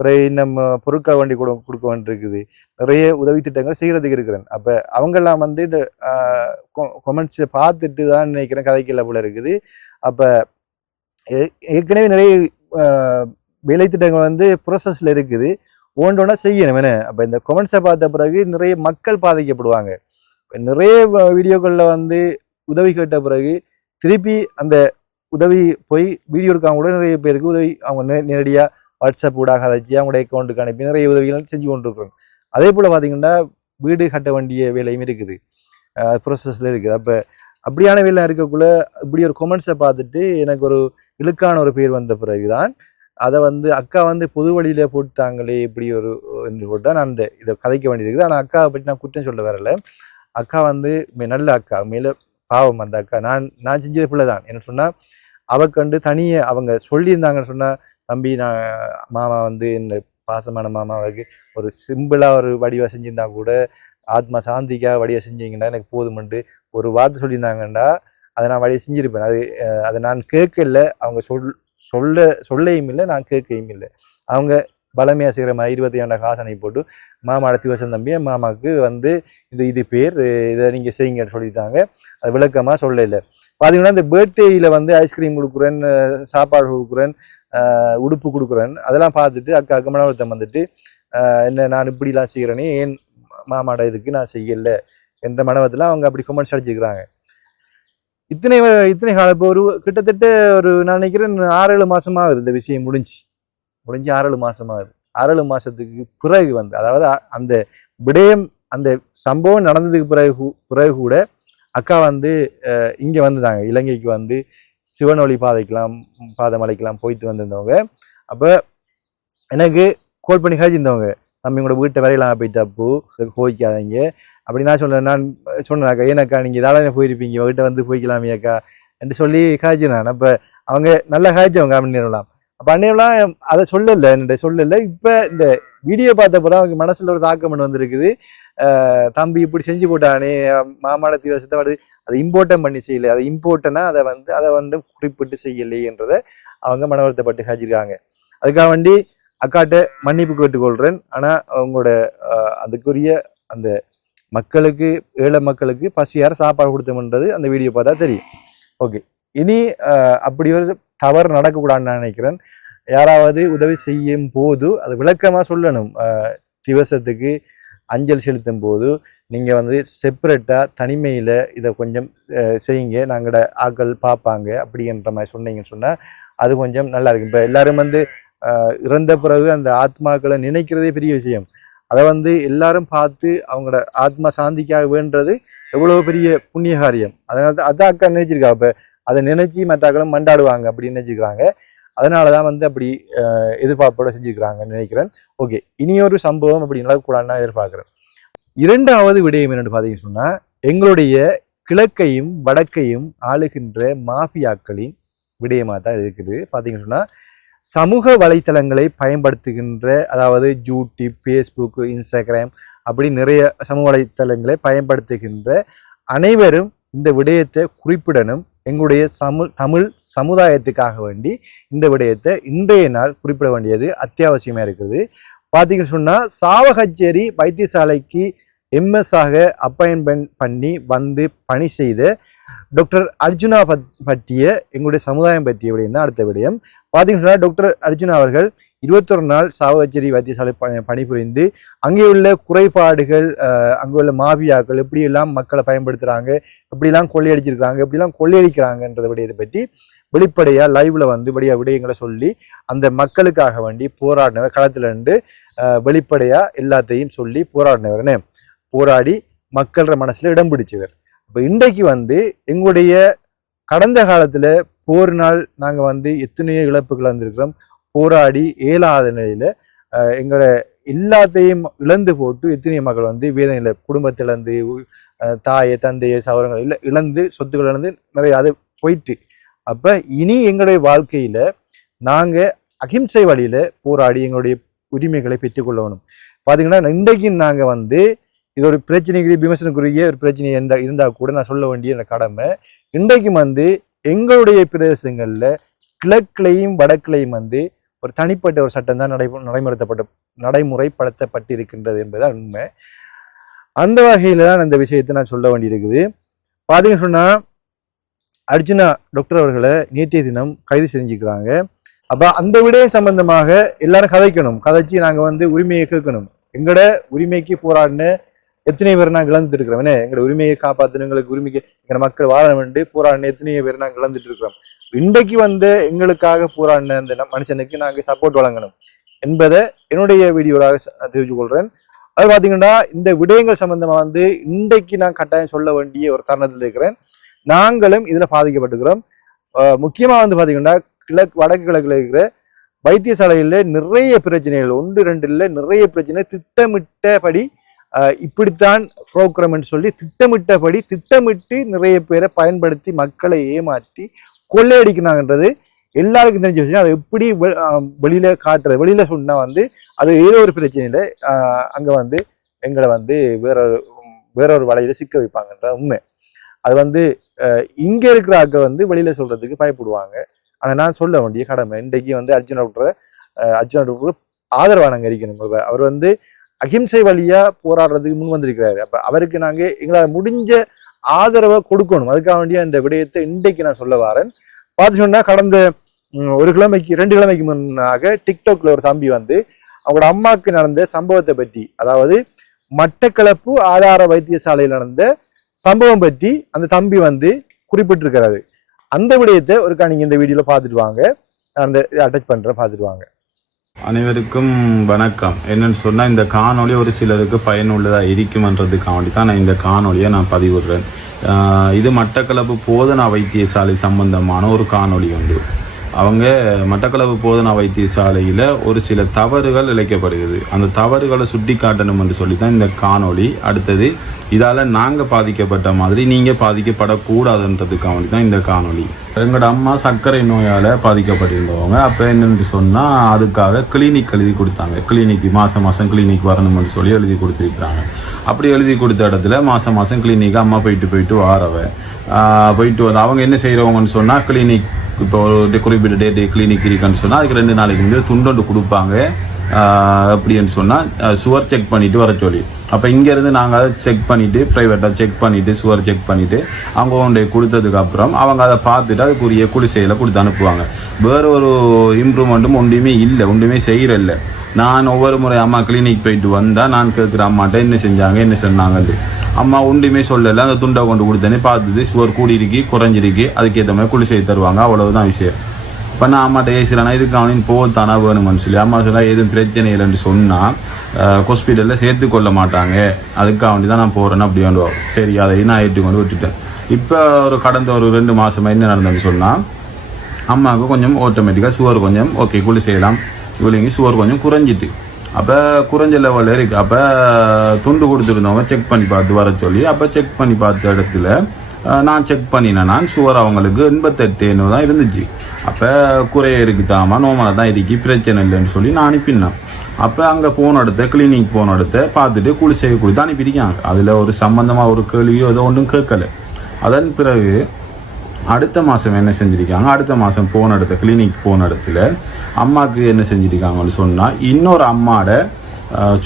பிறகு நம்ம பொருட்கள் வண்டி கொடுக்க வேண்டியிருக்குது, நிறைய உதவி திட்டங்கள் செய்கிறதுக்கு இருக்கிறேன். அப்போ அவங்கெல்லாம் வந்து இந்த கொமெண்ட்ஸை பார்த்துட்டு தான் நினைக்கிறேன் கதைக்கல போல இருக்குது. அப்போ ஏற்கனவே நிறைய வேலை திட்டங்கள் வந்து ப்ரோசஸில் இருக்குது, ஒன்றொன்னா செய்யணும் என்ன. அப்போ இந்த கொமெண்ட்ஸை பார்த்த பிறகு நிறைய மக்கள் பாதிக்கப்படுவாங்க. நிறைய வீடியோக்களில் வந்து உதவி கேட்ட பிறகு திருப்பி அந்த உதவி போய் வீடியோ எடுக்காம கூட நிறைய பேருக்கு உதவி அவங்க நேரடியாக வாட்ஸ்அப் ஊடாக கதைச்சி அவங்களுடைய அக்கௌண்ட்டுக்கு அனுப்பி நிறைய உதவிகள் செஞ்சு கொண்டு இருக்கிறோம். அதே போல் பார்த்தீங்கன்னா வீடு கட்ட வேண்டிய வேலையும் இருக்குது, ப்ரோசஸில் இருக்குது. அப்போ அப்படியான வேலை இருக்கக்குள்ள இப்படி ஒரு கொமெண்ட்ஸை பார்த்துட்டு எனக்கு ஒரு இழுக்கான ஒரு பேர் வந்த பிறகுதான் அதை வந்து அக்கா வந்து பொது வழியில போட்டாங்களே இப்படி ஒரு என்று போட்டு தான் நான் இந்த இதை கதைக்க வேண்டியிருக்குது. ஆனால் அக்காவை பற்றி நான் குற்றம் சொல்ல வரல. அக்கா வந்து நல்ல அக்கா, மேலே பாவம் அந்த அக்கா. நான் செஞ்சது பிள்ளை தான். என்ன சொன்னால் அவக்கண்டு தனியே அவங்க சொல்லியிருந்தாங்கன்னு சொன்னால், தம்பி நான் மாமா வந்து இந்த பாசமான மாமாவுக்கு ஒரு சிம்பிளாக ஒரு வடிவா செஞ்சுருந்தா கூட, ஆத்மா சாந்திக்காக வடிவா செஞ்சீங்கன்னா எனக்கு போதுமெண்டு ஒரு வார்த்தை சொல்லியிருந்தாங்கண்டா அதை நான் வழியை செஞ்சுருப்பேன். அதை நான் கேட்கல, அவங்க சொல்லையும் இல்லை, நான் கேட்கையும் இல்லை. அவங்க பலமையாக செய்கிற மாதிரி 25,000 காசனை போட்டு மாமா திவசன் தம்பியை மாமாவுக்கு வந்து இது பேர் இதை நீங்கள் செய்யுங்கன்னு சொல்லிட்டாங்க. அது விளக்கமாக சொல்லலை. பார்த்தீங்கன்னா இந்த பர்த்டேயில் வந்து ஐஸ்கிரீம் கொடுக்குறேன், சாப்பாடு கொடுக்குறேன், உடுப்பு கொடுக்குறேன், அதெல்லாம் பார்த்துட்டு அக்கா மனவருத்தம் வந்துட்டு என்ன நான் இப்படிலாம் செய்கிறேனே, ஏன் மாமாட இதுக்கு நான் செய்யலை என்ற மனவத்தில் அவங்க அப்படி கொமெண்ட்ஸ் அடிச்சுக்கிறாங்க. இத்தனை காலம் இப்போ ஒரு கிட்டத்தட்ட ஒரு நான் நினைக்கிறேன் 6-7 மாதமாகுது இந்த விஷயம் முடிஞ்சு 6-7 மாதமாகுது. 6-7 மாதத்துக்கு பிறகு வந்து, அதாவது அந்த விடயம் அந்த சம்பவம் நடந்ததுக்கு பிறகு கூட அக்கா வந்து இங்கே வந்துட்டாங்க, இலங்கைக்கு வந்து சிவனொளி பாதமலைக்கெல்லாம் போயிட்டு வந்திருந்தவங்க. அப்போ எனக்கு கால் பண்ணி காய்ச்சிருந்தவங்க, தம்பி கூட வீட்டை வரையலாம் போயிட்டாப்போ போய்க்காதீங்க அப்படி நான் சொன்னேன் ஏன்னாக்கா நீங்கள் இதால போயிருப்பீங்க, வீட்டை வந்து போய்க்கலாமே அக்கா என்று சொல்லி காய்ச்சினான். அப்போ அவங்க நல்லா காய்ச்சவங்க அண்ணிடலாம். அப்போ அண்ணிடலாம் அதை சொல்லலை, என்னுடைய சொல்லலை. இப்போ இந்த வீடியோ பார்த்த பிறகு அவங்க மனசில் ஒரு தாக்கம் வந்திருக்குது. தம்பி இப்படி செஞ்சு போட்டானே, மாமாட திவசத்தை வருது, அதை இம்போர்ட்டன் பண்ணி செய்யலை, அதை இம்போர்ட்டனாக அதை வந்து குறிப்பிட்டு செய்யலைன்றதை அவங்க மன வருத்தப்பட்டு காய்ச்சிருக்காங்க. அதுக்காக வேண்டி அக்காட்ட மன்னிப்பு கேட்டுக்கொள்கிறேன். ஆனால் அவங்களோட அதுக்குரிய அந்த மக்களுக்கு, ஏழை மக்களுக்கு பசியார சாப்பாடு கொடுத்தோம்ன்றது அந்த வீடியோ பார்த்தா தெரியும். ஓகே, இனி அப்படி ஒரு தவறு நடக்கக்கூடாதுன்னு நான் நினைக்கிறேன். யாராவது உதவி செய்யும் போது அது விளக்கமாக சொல்லணும். திவசத்துக்கு அஞ்சல் செலுத்தும் போது நீங்கள் வந்து செப்பரேட்டாக தனிமையில் இதை கொஞ்சம் செய்யுங்க, நாங்களோட ஆக்கள் பார்ப்பாங்க அப்படின்ற மாதிரி சொன்னீங்கன்னு சொன்னால் அது கொஞ்சம் நல்லா இருக்கும். இப்போ எல்லாரும் வந்து இறந்த பிறகு அந்த ஆத்மாக்களை நினைக்கிறதே பெரிய விஷயம். அதை வந்து எல்லாரும் பார்த்து அவங்களோட ஆத்மா சாந்திக்காக வேண்டது எவ்வளோ பெரிய புண்ணிய காரியம். அதனால அதான் அக்கா நினைச்சிருக்கா. இப்போ அதை நினைச்சி மற்றாக்களும் மண்டாடுவாங்க அப்படின்னு நினைச்சிக்கிறாங்க. அதனால தான் வந்து அப்படி எதிர்பார்ப்போட செஞ்சுக்கிறாங்கன்னு நினைக்கிறேன். ஓகே, இனியொரு சம்பவம் அப்படி நடக்கக்கூடாதுன்னு எதிர்பார்க்குறேன். இரண்டாவது விடயம் என்னென்னு பார்த்தீங்கன்னு சொன்னால், எங்களுடைய கிழக்கையும் வடக்கையும் ஆளுகின்ற மாஃபியாக்களின் விடயமாக தான் இருக்குது. பார்த்தீங்கன்னு சொன்னால், சமூக வலைத்தளங்களை பயன்படுத்துகின்ற, அதாவது யூடியூப், ஃபேஸ்புக், இன்ஸ்டாகிராம் அப்படி நிறைய சமூக வலைத்தளங்களை பயன்படுத்துகின்ற அனைவரும் இந்த விடயத்தை குறிப்பிடணும். எங்களுடைய தமிழ் சமுதாயத்துக்காக வேண்டி இந்த விடயத்தை இன்றைய நாள் குறிப்பிட வேண்டியது அத்தியாவசியமாக இருக்குது. பார்த்தீங்கன்னு சொன்னால், சாவகச்சேரி வைத்தியசாலைக்கு எம்எஸ்ஸாக அப்பாயின்மெண்ட் பண்ணி வந்து பணி செய்த டாக்டர் அர்ஜுனா பற்றிய எங்களுடைய சமுதாயம் பற்றிய விடயம் தான் அடுத்த விடயம். பார்த்தீங்கன்னா, டாக்டர் அர்ஜுனா அவர்கள் 21 நாள் சாவகச்சேரி வைத்தியசாலை பணிபுரிந்து அங்கே உள்ள குறைபாடுகள், அங்கே உள்ள மாஃபியாக்கள் எப்படியெல்லாம் மக்களை பயன்படுத்துகிறாங்க, எப்படிலாம் கொள்ளையடிச்சிருக்காங்க, எப்படிலாம் கொள்ளையடிக்கிறாங்கன்றதை விடயத்தை பற்றி வெளிப்படையாக லைவ்ல வந்து விடயங்களை சொல்லி அந்த மக்களுக்காக வேண்டி போராடினவர். களத்தில் இருந்து வெளிப்படையாக எல்லாத்தையும் சொல்லி போராடினவர், போராடி மக்கள மனசில் இடம் பிடிச்சவர். இப்போ இன்றைக்கு வந்து எங்களுடைய கடந்த காலத்தில் போரினால் நாங்கள் வந்து எத்தனையோ இழப்புகள் வந்திருக்கிறோம். போராடி இயலாத நிலையில் எங்களை எல்லாத்தையும் இழந்து போட்டு எத்தனையோ மக்கள் வந்து வேதனையில் குடும்பத்தை இழந்து தாயை தந்தையை சவரங்கள் இல்லை இழந்து சொத்துக்கள் இழந்து நிறைய அது போயிட்டு. அப்போ இனி எங்களுடைய வாழ்க்கையில் நாங்கள் அகிம்சை வழியில் போராடி எங்களுடைய உரிமைகளை பெற்றுக்கொள்ளணும். பார்த்தீங்கன்னா இன்றைக்கு நாங்கள் வந்து இது ஒரு பிரச்சனைக்கு விமர்சனக்குரிய ஒரு பிரச்சனை இருந்தால் கூட நான் சொல்ல வேண்டிய கடமை, இன்றைக்கும் வந்து எங்களுடைய பிரதேசங்களில் கிழக்கிலையும் வடக்கிலையும் வந்து ஒரு தனிப்பட்ட ஒரு சட்டம் தான் நடைமுறைப்படுத்தப்பட்டிருக்கின்றது என்பதுதான் உண்மை. அந்த வகையில் தான் இந்த விஷயத்தை நான் சொல்ல வேண்டியிருக்குது. பார்த்தீங்கன்னு சொன்னால் அர்ஜுனா டாக்டர் அவர்களை நேற்றைய தினம் கைது செஞ்சுக்கிறாங்க. அப்போ அந்த விடயம் சம்பந்தமாக எல்லாரும் கதைச்சு நாங்கள் வந்து உரிமையை கேட்கணும். எங்களோட உரிமைக்கு போராடின எத்தனை பேர் நாங்கள் இழந்துட்டு இருக்கிறோம். எங்களோட உரிமையை காப்பாற்றணும், எங்களுக்கு உரிமைக்கு எங்களை மக்கள் வாழணும் என்று போராடின எத்தனையோ பேர் நாங்கள் இழந்துட்டு இருக்கிறோம். இன்றைக்கு வந்து எங்களுக்காக போராடின அந்த மனுஷனுக்கு நாங்கள் சப்போர்ட் வழங்கணும் என்பதை என்னுடைய வீடியோவாக தெரிவித்துக் கொள்கிறேன். அது பார்த்தீங்கன்னா இந்த விடயங்கள் சம்பந்தமாக வந்து இன்றைக்கு நான் கட்டாயம் சொல்ல வேண்டிய ஒரு தருணத்தில் இருக்கிறேன். நாங்களும் இதில் பாதிக்கப்பட்டுக்கிறோம். முக்கியமாக வந்து பார்த்தீங்கன்னா வடக்கு கிழக்கில் இருக்கிற வைத்தியசாலையில் நிறைய பிரச்சனைகள், 1-2 இல்லை நிறைய பிரச்சனை திட்டமிட்டபடி இப்படித்தான் புரோகிராம் சொல்லி திட்டமிட்டு நிறைய பேரை பயன்படுத்தி மக்களை ஏமாற்றி கொள்ளையடிக்கிறாங்கன்றது எல்லாருக்கும் தெரிஞ்ச விஷயம். அதை எப்படி வெளியில காட்டுறது, வெளியில சொன்னா வந்து அது ஏதோ ஒரு பிரச்சனையில அங்க வந்து எங்களை வந்து வேற ஒரு வலையில சிக்க வைப்பாங்கன்ற உண்மை. அது வந்து இங்க இருக்கிற ஆட்கள் வந்து வெளியில சொல்றதுக்கு பயப்படுவாங்க. அதை நான் சொல்ல வேண்டிய கடமை. இன்றைக்கு வந்து அர்ஜுனா டாக்டர் ஆதரவாக நாங்கள் இருக்கணும். அவர் வந்து அகிம்சை வழியா போராடுறதுக்கு முன் வந்திருக்கிறாரு. அப்ப அவருக்கு நாங்க எங்களால் முடிஞ்ச ஆதரவை கொடுக்கணும். அதுக்காக வேண்டிய இந்த விடயத்தை இன்றைக்கு நான் சொல்ல வரேன். பார்த்து சொன்னா கடந்த 2 கிழமைக்கு முன்னாக டிக்டாக்ல ஒரு தம்பி வந்து அவங்களோட அம்மாவுக்கு நடந்த சம்பவத்தை பற்றி, அதாவது மட்டக்களப்பு ஆதார வைத்தியசாலையில் நடந்த சம்பவம் பற்றி அந்த தம்பி வந்து குறிப்பிட்டிருக்கிறாரு. அந்த விடயத்தை ஒருக்கா நீங்க இந்த வீடியோல பார்த்துட்டு வாங்க. அந்த அட்டாச் பண்றேன், பார்த்துட்டு வாங்க. அனைவருக்கும் வணக்கம். என்னன்னு சொன்னால், இந்த காணொளி ஒரு சிலருக்கு பயனுள்ளதாக இருக்குமன்றதுக்காண்டி தான் நான் இந்த காணொலியை நான் பதிவிடுறேன். இது மட்டக்களப்பு போதனா வைத்தியசாலை சம்பந்தமான ஒரு காணொளி உண்டு. அவங்க மட்டக்களப்பு போதனா வைத்தியசாலையில் ஒரு சில தவறுகள் இழைக்கப்படுகிறது. அந்த தவறுகளை சுட்டி காட்டணும் என்று சொல்லி தான் இந்த காணொளி. அடுத்தது இதால் நாங்கள் பாதிக்கப்பட்ட மாதிரி நீங்கள் பாதிக்கப்படக்கூடாதுன்றதுக்காண்டி தான் இந்த காணொளி. எங்களோட அம்மா சர்க்கரை நோயால் பாதிக்கப்பட்டிருந்தவங்க. அப்போ என்னென்னு சொன்னால் அதுக்காக கிளினிக் எழுதி கொடுத்தாங்க. கிளினிக்கு மாதம் கிளினிக் வரணும்னு சொல்லி எழுதி கொடுத்துருக்குறாங்க. அப்படி எழுதி கொடுத்த இடத்துல மாதம் கிளினிக்கு அம்மா போயிட்டு போயிட்டு வந்து அவங்க என்ன செய்கிறவங்கன்னு சொன்னால், கிளினிக் இப்போ ஒரு குறிப்பிட்ட டேட்டு கிளினிக் இருக்குன்னு சொன்னால் அதுக்கு 2 நாளைக்கு வந்து துண்டொண்டு கொடுப்பாங்க. அப்படின்னு சொன்னால் சுவர் செக் பண்ணிவிட்டு வர சொல்லி. அப்போ இங்கேருந்து நாங்கள் அதை செக் பண்ணிவிட்டு ப்ரைவேட்டாக செக் பண்ணிவிட்டு சுவர் செக் பண்ணிவிட்டு அவங்க கொண்டு கொடுத்ததுக்கப்புறம் அவங்க அதை பார்த்துட்டு அதுக்குரிய குளிசையில் கொடுத்து அனுப்புவாங்க. வேறு ஒரு இம்ப்ரூவ்மெண்ட்டும் ஒன்றுமே செய்கிறல்ல. நான் ஒவ்வொரு முறை அம்மா கிளினிக் போயிட்டு வந்தால் நான் கேட்குற அம்மாட்ட என்ன செஞ்சாங்க என்ன சொன்னாங்கன்ட்டு. அம்மா ஒன்றுமே சொல்லலை. அந்த துண்டை கொண்டு கொடுத்தேனே பார்த்துட்டு சுவர் கூடியிருக்கு குறைஞ்சிருக்கு, அதுக்கேற்ற மாதிரி குளிசை தருவாங்க. அவ்வளவுதான் விஷயம். இப்போ நான் அம்மாட்ட ஏசுறேன்னா இதுக்கு அவனின் போகத்தானா வேணும்னு சொல்லி அம்மா சொல்ல எதுவும் பிரச்சனை இல்லைன்னு சொன்னால் ஹாஸ்பிட்டலில் சேர்த்து கொள்ள மாட்டாங்க, அதுக்காக வேண்டி தான் நான் போகிறேன்னு அப்படி வேண்டுவோம். சரி, அதை நான் ஏற்றுக்கொண்டு விட்டுட்டேன். இப்போ கடந்த ஒரு 2 மாதமாக என்ன நடந்ததுன்னு சொன்னால், அம்மாவுக்கு கொஞ்சம் ஆட்டோமேட்டிக்காக சுவர் கொஞ்சம் ஓகே குளி செய்யலாம் இவ்வளோங்க சுவர் கொஞ்சம் குறைஞ்சிட்டு. அப்போ குறைஞ்ச லெவலில் இருக்குது. அப்போ துண்டு கொடுத்துருந்தவங்க செக் பண்ணி பார்த்து வர சொல்லி, அப்போ செக் பண்ணி பார்த்த இடத்துல நான் செக் பண்ணினேன். நான் சுவர் அவங்களுக்கு 88 தான் இருந்துச்சு. அப்போ குறைய இருக்குதாமா நோமலை தான் இருக்கு, பிரச்சனை இல்லைன்னு சொல்லி நான் அனுப்பினேன். அப்போ அங்கே போன இடத்த கிளினிக் போன இடத்த பார்த்துட்டு குளிசையை கொடுத்து அனுப்பியிருக்காங்க. அதில் ஒரு சம்பந்தமாக ஒரு கேள்வியோ ஏதோ ஒன்றும் கேட்கல. அதன் பிறகு அடுத்த மாதம் என்ன செஞ்சுருக்காங்க, அடுத்த மாதம் போன இடத்த கிளினிக் போன இடத்துல அம்மாவுக்கு என்ன செஞ்சுருக்காங்கன்னு சொன்னால், இன்னொரு அம்மாவோட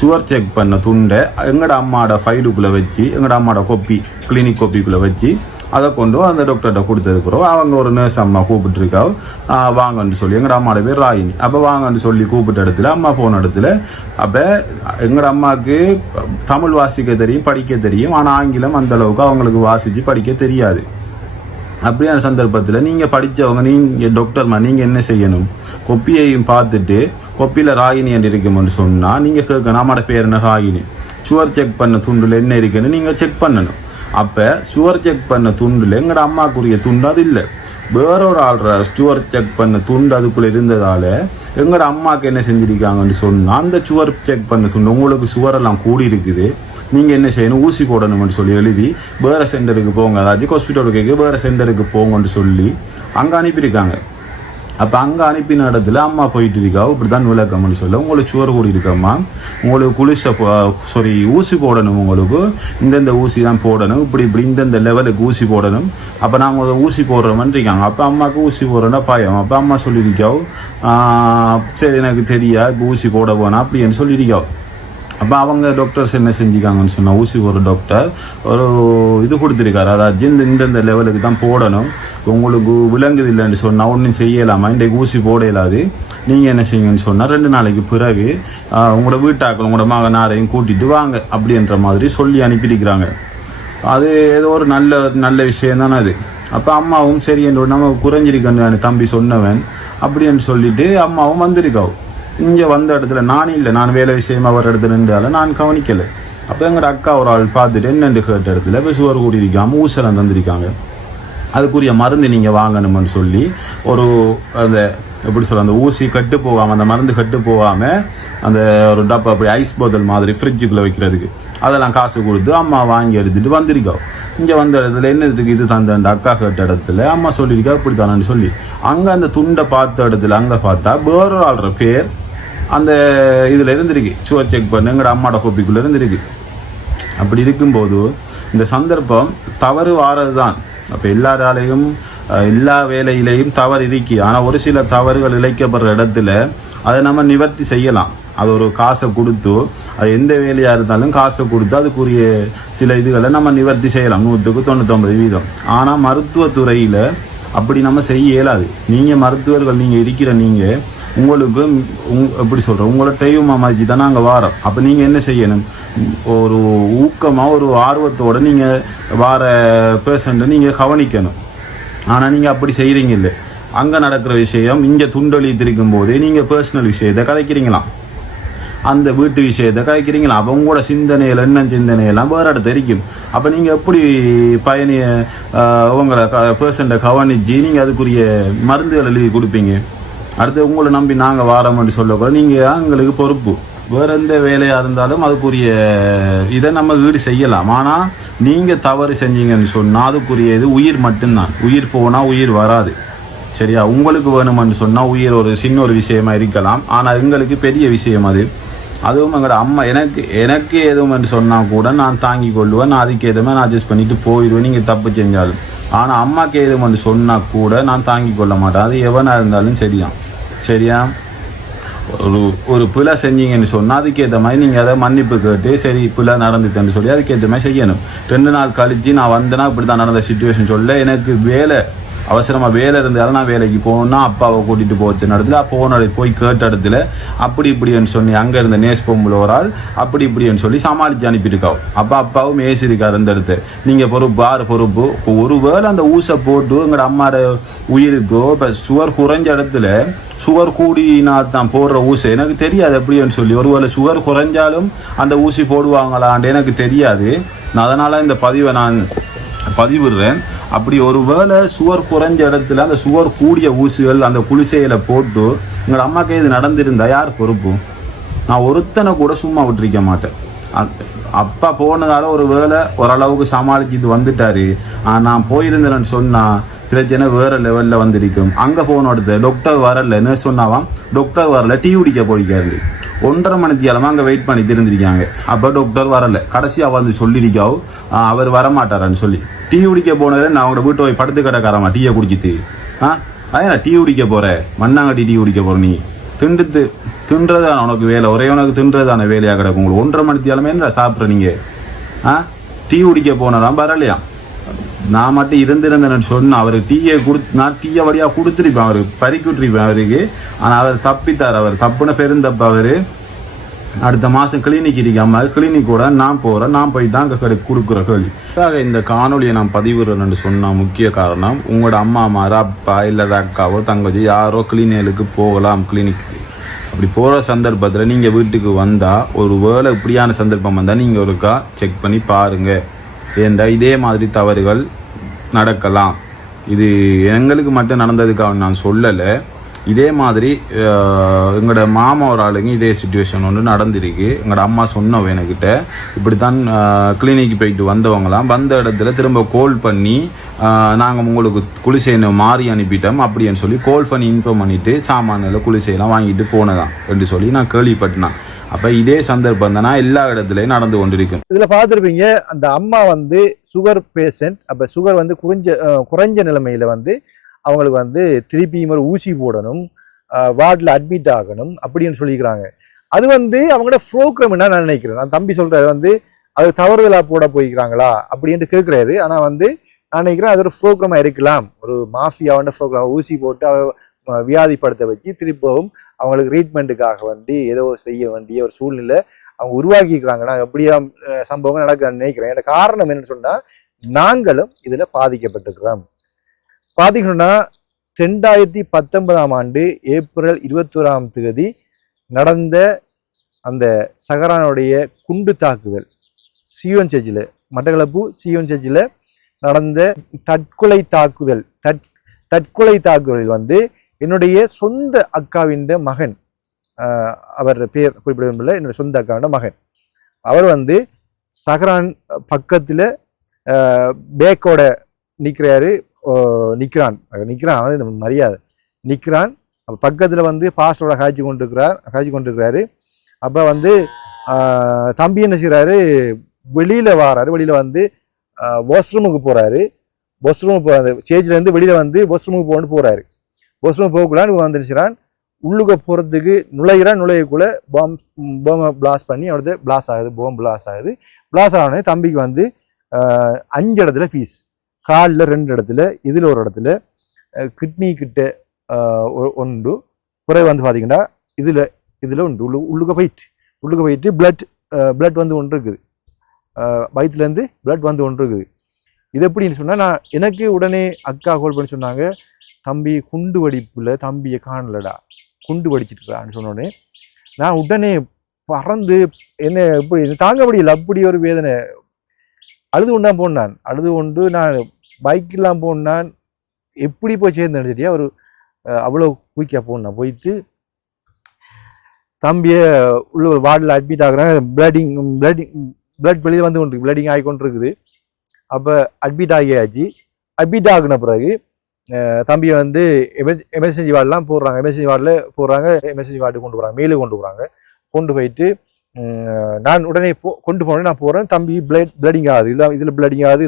சுவர் செக் பண்ண துண்டை எங்களோட அம்மாவோட ஃபைலுக்குள்ளே வச்சு எங்களோட அம்மாவோட கொப்பி கிளினிக் கொப்பிக்குள்ளே வச்சு அதை கொண்டு அந்த டாக்டர்கிட்ட கொடுத்ததுக்கு பிறகு அவங்க ஒரு நர்ஸ் அம்மா கூப்பிட்டுருக்கா வாங்கன்னு சொல்லி. எங்களோட அம்மாவோட பேர் ராகினி. அப்போ வாங்கன்னு சொல்லி கூப்பிட்ட இடத்துல அம்மா போன இடத்துல அப்போ எங்களோட அம்மாவுக்கு தமிழ் வாசிக்க தெரியும் படிக்க தெரியும், ஆனால் ஆங்கிலம் அந்தளவுக்கு அவங்களுக்கு வாசித்து படிக்க தெரியாது. அப்படியான சந்தர்ப்பத்தில் நீங்கள் படித்தவங்க நீங்கள் டாக்டர்மா நீங்கள் என்ன செய்யணும், கொப்பியையும் பார்த்துட்டு கொப்பியில் ராகினி என்று இருக்குமென்னு சொன்னால் நீங்கள் கேட்கணும் அம்மாவோட பேர் என்ன ராகினி, சுவர் செக் பண்ண துண்டில் என்ன இருக்குன்னு நீங்கள் செக் பண்ணணும். அப்போ சுவர் செக் பண்ண துண்டில் எங்களோட அம்மாக்குரிய துண்டு அது இல்லை. வேறொரு ஆள்ற சுவர் செக் பண்ண துண்டு அதுக்குள்ளே இருந்ததால் எங்களோட அம்மாவுக்கு என்ன செஞ்சிருக்காங்கன்னு சொன்னால் அந்த சுவர் செக் பண்ண துண்டு உங்களுக்கு சுவரெல்லாம் கூடி இருக்குது, நீங்கள் என்ன செய்யணும் ஊசி போடணும்னு சொல்லி எழுதி வேறு சென்டருக்கு போங்க, அதாவது ஹாஸ்பிட்டலுக்கு வேறு சென்டருக்கு போங்கன்னு சொல்லி அங்கே அனுப்பியிருக்காங்க. அப்போ அங்கே அனுப்பின இடத்துல அம்மா போயிட்டு இருக்கா இப்படி தான் விளக்கம்னு சொல்ல உங்களுக்கு சுவர் கூடி இருக்கம்மா, உங்களுக்கு ஊசி போடணும், உங்களுக்கு இந்தந்த ஊசி தான் போடணும், இப்படி இந்தந்த லெவலுக்கு ஊசி போடணும், அப்போ நாங்கள் ஊசி போடுறோம்னு இருக்காங்க. அப்போ அம்மாவுக்கு ஊசி போடுறோன்னா பயம். அப்போ அம்மா சொல்லியிருக்காவும் சரி எனக்கு தெரியா இப்போ ஊசி போட போனா அப்படின்னு சொல்லியிருக்காவும். அப்போ அவங்க டாக்டர்ஸ் என்ன செஞ்சுக்காங்கன்னு சொன்னால் ஊசி ஒரு டாக்டர் ஒரு இது கொடுத்துருக்காரு, அதாவது இந்தந்த லெவலுக்கு தான் போடணும், உங்களுக்கு விளங்குது இல்லைன்னு சொன்னால் ஒன்றும் செய்யலாமா, இன்றைக்கு ஊசி போட இயலாது, நீங்கள் என்ன செய்யுங்கன்னு சொன்னால் 2 நாளைக்கு பிறகு உங்களோட வீட்டாக்கள் உங்களோட மகனாரையும் கூட்டிகிட்டு வாங்க அப்படின்ற மாதிரி சொல்லி அனுப்பியிருக்கிறாங்க. அது ஏதோ ஒரு நல்ல விஷயம் தானே அது. அப்போ அம்மாவும் சரி என்று நம்ம குறைஞ்சிருக்கன்னு தம்பி சொன்னவன் அப்படின்னு சொல்லிட்டு அம்மாவும் வந்திருக்காவும். இங்கே வந்த இடத்துல நான் வேலை விஷயமா வர இடத்துல நின்றாலும் நான் கவனிக்கலை. அப்போ எங்களோட அக்கா ஒரு ஆள் பார்த்துட்டு என்னென்று கேட்ட இடத்துல இப்போ சுவர் கூடி இருக்காமல் ஊசலம் தந்திருக்காங்க, அதுக்குரிய மருந்து நீங்கள் வாங்கணும்னு சொல்லி ஒரு அந்த எப்படி சொல்ல அந்த ஊசி கட்டு போகாமல் அந்த மருந்து கட்டு போகாமல் அந்த ஒரு டப்பா அப்படி ஐஸ் போத்தல் மாதிரி ஃப்ரிட்ஜுக்குள்ளே வைக்கிறதுக்கு அதெல்லாம் காசு கொடுத்து அம்மா வாங்கி எடுத்துகிட்டு வந்திருக்கோம். இங்கே வந்த இடத்துல என்னதுக்கு இது தந்த அக்கா கேட்ட இடத்துல அம்மா சொல்லியிருக்கா இப்படி தானு சொல்லி அங்கே அந்த துண்டை பார்த்த இடத்துல அங்கே பார்த்தா வேறொரு ஆள்ற பேர் அந்த இதில் இருந்திருக்கு, சுவர் செக் பண்ணு எங்களோட அம்மாவோட கோப்பிக்குள்ளே இருந்திருக்கு. அப்படி இருக்கும்போது இந்த சந்தர்ப்பம் தவறு வாரது தான். அப்போ எல்லாராலையும் எல்லா வேலையிலையும் தவறு இருக்கு, ஆனால் ஒரு சில தவறுகள் இழைக்கப்படுற இடத்துல அதை நம்ம நிவர்த்தி செய்யலாம். அது ஒரு காசை கொடுத்து அது எந்த வேலையாக இருந்தாலும் காசை கொடுத்து அதுக்குரிய சில இதுகளை நம்ம நிவர்த்தி செய்யலாம் 100க்கு 99%. ஆனால் மருத்துவத்துறையில் அப்படி நம்ம செய்ய இயலாது. நீங்கள் மருத்துவர்கள் நீங்கள் இருக்கிற நீங்கள் உங்களுக்கு எப்படி சொல்கிறோம் உங்களோட தெய்வமா மாதிரி தானே அங்கே வாரோம். அப்போ நீங்கள் என்ன செய்யணும், ஒரு ஊக்கமாக ஒரு ஆர்வத்தோடு நீங்கள் வார பேஷண்ட்டை நீங்கள் கவனிக்கணும். ஆனால் நீங்கள் அப்படி செய்கிறீங்க இல்லை, அங்கே நடக்கிற விஷயம் இங்கே துண்டொழித்திருக்கும் போதே நீங்கள் பர்சனல் விஷயத்தை கதைக்கிறீங்களாம், அந்த வீட்டு விஷயத்தை கதைக்கிறீங்களா, அப்போ உங்களோட சிந்தனையில் என்ன சிந்தனையெல்லாம் வேறு இடத்த இருக்கும். அப்போ நீங்கள் எப்படி உங்களை பேஷண்ட்டை கவனித்து நீங்கள் அதுக்குரிய மருந்துகள் எழுதி கொடுப்பீங்க? அடுத்து உங்களை நம்பி நாங்கள் வாரோம்னு சொல்லக்கூட நீங்கள் எங்களுக்கு பொறுப்பு. வேறு எந்த வேலையாக இருந்தாலும் அதுக்குரிய இதை நம்ம ஈடு செய்யலாம். ஆனால் நீங்கள் தவறு செஞ்சீங்கன்னு சொன்னால் அதுக்குரிய இது உயிர் மட்டும்தான். உயிர் போனால் உயிர் வராது, சரியா? உங்களுக்கு வேணுமென்னு சொன்னால் உயிர் ஒரு சின்ன ஒரு விஷயமா இருக்கலாம், ஆனால் எங்களுக்கு பெரிய விஷயம் அது. அதுவும் எங்களோட அம்மா எனக்கு எதுவும்னு சொன்னால் கூட நான் தாங்கி கொள்ளுவேன், நான் அதுக்கு எதுவுமே நான் அட்ஜஸ்ட் பண்ணிட்டு போயிடுவேன் நீங்கள் தப்பு செஞ்சாலும். ஆனால் அம்மாவுக்கு எதுவும்னு சொன்னால் கூட நான் தாங்கி கொள்ள மாட்டேன், அது எவனாக இருந்தாலும் சரியா? ஒரு பிழை செஞ்சீங்கன்னு சொன்னால் அதுக்கேற்ற மாதிரி நீங்கள் அதை மன்னிப்பு கேட்டு சரி பிழை நடந்துட்டேன்னு சொல்லி அதுக்கேற்ற மாதிரி செய்யணும். 2 நாள் கழித்து நான் வந்தேன்னா இப்படி தான் நடந்த சிச்சுவேஷன் சொல்ல எனக்கு அவசரமாக வேலை இருந்தாலும் நான் வேலைக்கு போகணுன்னா அப்பாவை கூட்டிகிட்டு போகிறது இடத்துல போய் கேட்ட இடத்துல அப்படி இப்படின்னு சொல்லி அங்கே இருந்த நேஸ் பொம்பளை ஒரு ஆள் அப்படி இப்படின்னு சொல்லி சமாளித்து அனுப்பியிருக்காவும். அப்பாவும் ஏசிருக்காரு அந்த இடத்த நீங்கள் பொறுப்பு. இப்போ ஒரு வேளை அந்த ஊசை போட்டு எங்களோட அம்மாவோட உயிருக்கோ இப்போ சுவர் குறைஞ்ச இடத்துல சுவர் கூடினா தான் போடுற ஊசி எனக்கு தெரியாது எப்படின்னு சொல்லி, ஒருவேளை சுவர் குறைஞ்சாலும் அந்த ஊசி போடுவாங்களான்னு எனக்கு தெரியாது. நான் அதனால் இந்த பதிவை நான் பதிவிடுறேன். அப்படி ஒரு வேளை சுவர் குறைஞ்ச இடத்துல அந்த சுவர் கூடிய ஊசிகள் அந்த குளிசையில் போட்டு எங்களோட அம்மாவுக்கு இது நடந்திருந்தா யார் பொறுப்பு? நான் ஒருத்தனை கூட சும்மா விட்டுருக்க மாட்டேன். அப்பா போனதால ஒரு வேளை ஓரளவுக்கு சமாளிச்சுட்டு வந்துட்டாரு. நான் போயிருந்தேன்னு சொன்னால் பிரச்சனை வேறு லெவலில் வந்திருக்கும். அங்கே போன இடத்துல டாக்டர் வரல, நர்ஸ் சொன்னாவாம் டாக்டர் வரல, டீ குடிக்க போய்க்காரு. 1.5 மணித்தியாலமாக அங்கே வெயிட் பண்ணி திருந்திருக்காங்க. அப்போ டாக்டர் வரலை, கடைசியாக வந்து சொல்லியிருக்காவோ அவர் வரமாட்டாரான்னு சொல்லி. டீ குடிக்க போனதில் நான் அவங்களோட வீட்டை போய் படுத்து கிடக்காராமா டீயை குடிச்சிட்டு. அதான் டீ குடிக்க போகிறேன், மண்ணாங்கட்டி டீ குடிக்க போகிறேன். நீ தின்றதான உனக்கு வேலை, ஒரே உனக்கு தின்றதான வேலையாக கிடக்கும். உங்களுக்கு 1.5 மணித்தியாலமே என்ன சாப்பிட்ற நீங்கள்? டீ குடிக்க போனதான் வரலையா? நான் மட்டும் இருந்திருந்தேன்னு சொன்னேன். அவருக்கு நான் டீயை வழியாக கொடுத்துருப்பேன், அவருக்கு பறிக்கி விட்டுருப்பேன் அவருக்கு. ஆனால் அவர் தப்பித்தார், அவர் தப்புன பெருந்தப்ப அவர் அடுத்த மாதம் கிளினிக் இருக்காமல் கிளினிக் கூட நான் போகிறேன், நான் போய் தான் அங்கே கொடுக்குற கேள்வி. இந்த காணொலியை நான் பதிவிடுறேன்னு சொன்ன முக்கிய காரணம் உங்களோட அம்மா மாற அப்பா இல்லை அக்காவோ தங்கச்சி யாரோ கிளினிக்கு போகலாம். கிளினிக்கு அப்படி போகிற சந்தர்ப்பத்தில் நீங்கள் வீட்டுக்கு வந்தால் ஒரு வேளை இப்படியான சந்தர்ப்பம் வந்தால் நீங்கள் ஒருக்கா செக் பண்ணி பாருங்கள். ஏண்டா இதே மாதிரி தவறுகள் நடக்கலாம். இது எங்களுக்கு மட்டும் நடந்ததுக்காக நான் சொல்லலை. இதே மாதிரி எங்களோட மாமா ஒரு ஆளுங்க இதே சுச்சுவேஷன் ஒன்று நடந்திருக்கு. எங்களோட அம்மா சொன்னவ என்கிட்ட இப்படித்தான் கிளினிக்கு போயிட்டு வந்தவங்களாம் வந்த இடத்துல திரும்ப கால் பண்ணி நாங்கள் உங்களுக்கு குளிசைனை மாறி அனுப்பிட்டோம் அப்படின்னு சொல்லி கால் பண்ணி இன்ஃபார்ம் பண்ணிவிட்டு சாமானில் குளிசையெல்லாம் வாங்கிட்டு போனதான் என்று சொல்லி நான் கேள்விப்பட்டேன். அப்போ இதே சந்தர்ப்பம் தானே எல்லா இடத்துலையும் நடந்து கொண்டிருக்கும். இதில் பார்த்துருப்பீங்க, அந்த அம்மா வந்து சுகர் பேஷண்ட். அப்போ சுகர் வந்து குறைஞ்ச நிலைமையில் வந்து அவங்களுக்கு வந்து திருப்பியும் ஒரு ஊசி போடணும், வார்டில் அட்மிட் ஆகணும் அப்படின்னு சொல்லிக்கிறாங்க. அது வந்து அவங்களோட ப்ரோக்ராம் என்ன நான் நினைக்கிறேன். நான் தம்பி சொல்றாரு வந்து அது தவறுதலாக போட போய்க்கிறாங்களா அப்படின்ட்டு கேட்குறாரு. ஆனால் வந்து நான் நினைக்கிறேன் அது ஒரு ப்ரோக்ராமாக இருக்கலாம், ஒரு மாஃபியாவோட ப்ரோக்ராம். ஊசி போட்டு வியாதிப்படுத்த வச்சு திருப்பவும் அவங்களுக்கு ட்ரீட்மெண்ட்டுக்காக வந்து ஏதோ செய்ய வேண்டிய ஒரு சூழ்நிலை அவங்க உருவாக்கிக்கிறாங்க. நான் எப்படியா சம்பவம் நடக்குதுன்னு நினைக்கிறேன். எனக்கு காரணம் என்னன்னு சொன்னால் நாங்களும் இதில் பாதிக்கப்பட்டிருக்கிறோம். பார்த்தீங்கன்னா 2019 ஆண்டு ஏப்ரல் 21ஆம் தேதி நடந்த அந்த சஹரானுடைய குண்டு தாக்குதல் சியோன் சர்ச்சில், மட்டக்களப்பு சியோன் சர்ச்சில் நடந்த தற்கொலை தாக்குதலில் வந்து என்னுடைய சொந்த அக்காவின் மகன், அவர் பேர் குறிப்பிடவில்லை, என்னுடைய சொந்த அக்காவின் மகன், அவர் வந்து சஹரான் பக்கத்தில் பேக்கோட நிற்கிறான் மரியாதை நிற்கிறான். அப்போ பக்கத்தில் வந்து பாஸ்டரோட காய்ச்சி கொண்டிருக்கிறாரு. அப்போ வந்து தம்பி என்ன செய்கிறாரு, வெளியில் வந்து வாஷ்ரூமுக்கு போகிறாரு. அந்த ஸ்டேஜ்லேருந்து வெளியில் வந்து வாஷ்ரூமுக்கு போகிறாரு. வாஷ்ரூம் போகக்கூடாது வந்து நினைச்சான். உள்ளுக்க போகிறதுக்கு நுழையக்குள்ளே பாம்பை பிளாஸ்ட் பண்ணி அவரது பாம்பு பிளாஸ் ஆகுது. பிளாஸ் ஆனோடனே தம்பிக்கு வந்து 5 இடத்துல பீஸ், காலில் 2 இடத்துல, இதில் ஒரு இடத்துல, கிட்னி கிட்ட ஒன்று, குறை வந்து பார்த்தீங்கன்னா இதில் உண்டு. உள்ளுக்க போயிட்டு பிளட் வந்து ஒன்று இருக்குது, வயிற்றுலேருந்து பிளட் வந்து ஒன்று இருக்குது. இது எப்படின்னு சொன்னால் நான் எனக்கு உடனே அக்கா கால் பண்ணி சொன்னாங்க, தம்பி குண்டு வெடிப்புல தம்பியை காணலடா, குண்டு வெடிச்சிட்டுறான்னு சொன்னோடனே நான் உடனே பறந்து என்ன எப்படி தாங்க முடியல, அப்படி ஒரு வேதனை. அழுது கொண்டு நான் பைக்கெல்லாம் போனான். எப்படி போய் சேர்ந்து நினச்சிட்டியா ஒரு அவ்வளோ குயிக்காக போயிட்டு தம்பியை உள்ள ஒரு வார்டில் அட்மிட் ஆகுறாங்க. பிளட் வெளியே வந்து கொண்டு பிளடிங் ஆகி கொண்டு இருக்குது. அப்போ அட்மிட் அட்மிட் ஆகின பிறகு தம்பியை வந்து எமர்ஜென்சி வார்டெலாம் போடுறாங்க. எமர்ஜென்சி வார்டு கொண்டு போகிறாங்க, மேலே கொண்டு போயிட்டு நான் உடனே கொண்டு போனேன். நான் போகிறேன், தம்பி பிளடிங் ஆகுது, இதில் பிளடிங் ஆகுது,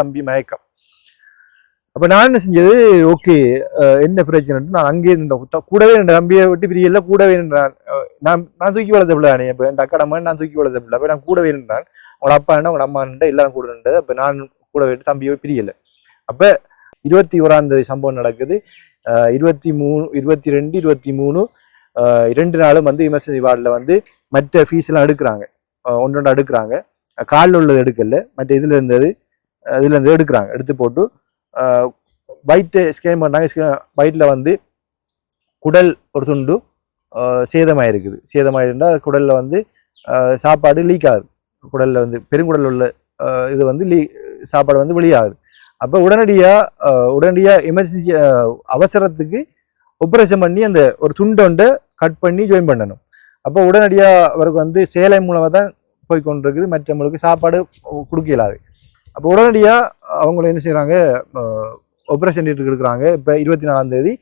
தம்பி மயக்கம். அப்போ நான் என்ன செஞ்சது, ஓகே என்ன பிரச்சனை, நான் அங்கேயே கூடவே தம்பியை விட்டு பிரியல, கூடவே நான் தூக்கி வளர்த்த பிள்ளை. இப்போ என் அக்கடமா நான் தூக்கி வளர்த்த பிள்ளை. அப்போ நான் கூடவே நின்றான். உங்களோட அப்பா என்ன உங்களோட அம்மா நின்று எல்லாரும் கூட நின்றது. அப்போ நான் கூட போயிட்டு தம்பியை பிரியலை. அப்போ 21ஆம் தேதி சம்பவம் நடக்குது. 23, 22, 23 2 நாளும் வந்து எமர்ஜென்சி வார்டில் வந்து மற்ற ஃபீஸ் எல்லாம் எடுக்கிறாங்க, ஒன்று எடுக்கிறாங்க. காலில் உள்ளது எடுக்கல, மற்ற இதுல இருந்து எடுக்கிறாங்க. எடுத்து போட்டு வயிற்று ஸ்கேன் பண்ணாங்க. வயிற்றில் வந்து குடல் ஒரு துண்டு சேதமாயிருக்குது. சேதமாயிருந்தால் குடலில் வந்து சாப்பாடு லீக் ஆகுது. குடலில் வந்து பெருங்குடல் உள்ள இது வந்து சாப்பாடு வந்து வெளியாகுது. அப்போ உடனடியாக எமர்ஜென்சி அவசரத்துக்கு ஆப்ரேஷன் பண்ணி அந்த ஒரு துண்டை கட் பண்ணி ஜாயின் பண்ணணும். அப்போ உடனடியாக அவருக்கு வந்து சேலை மூலமாக தான் போய் கொண்டிருக்குது, மற்றவங்களுக்கு சாப்பாடு கொடுக்க இயலாது. அப்போ உடனடியாக அவங்கள என்ன செய்கிறாங்க, ஆப்ரேஷன் தியேட்டருக்கு எடுக்கிறாங்க. இப்போ 24ஆம் தேதி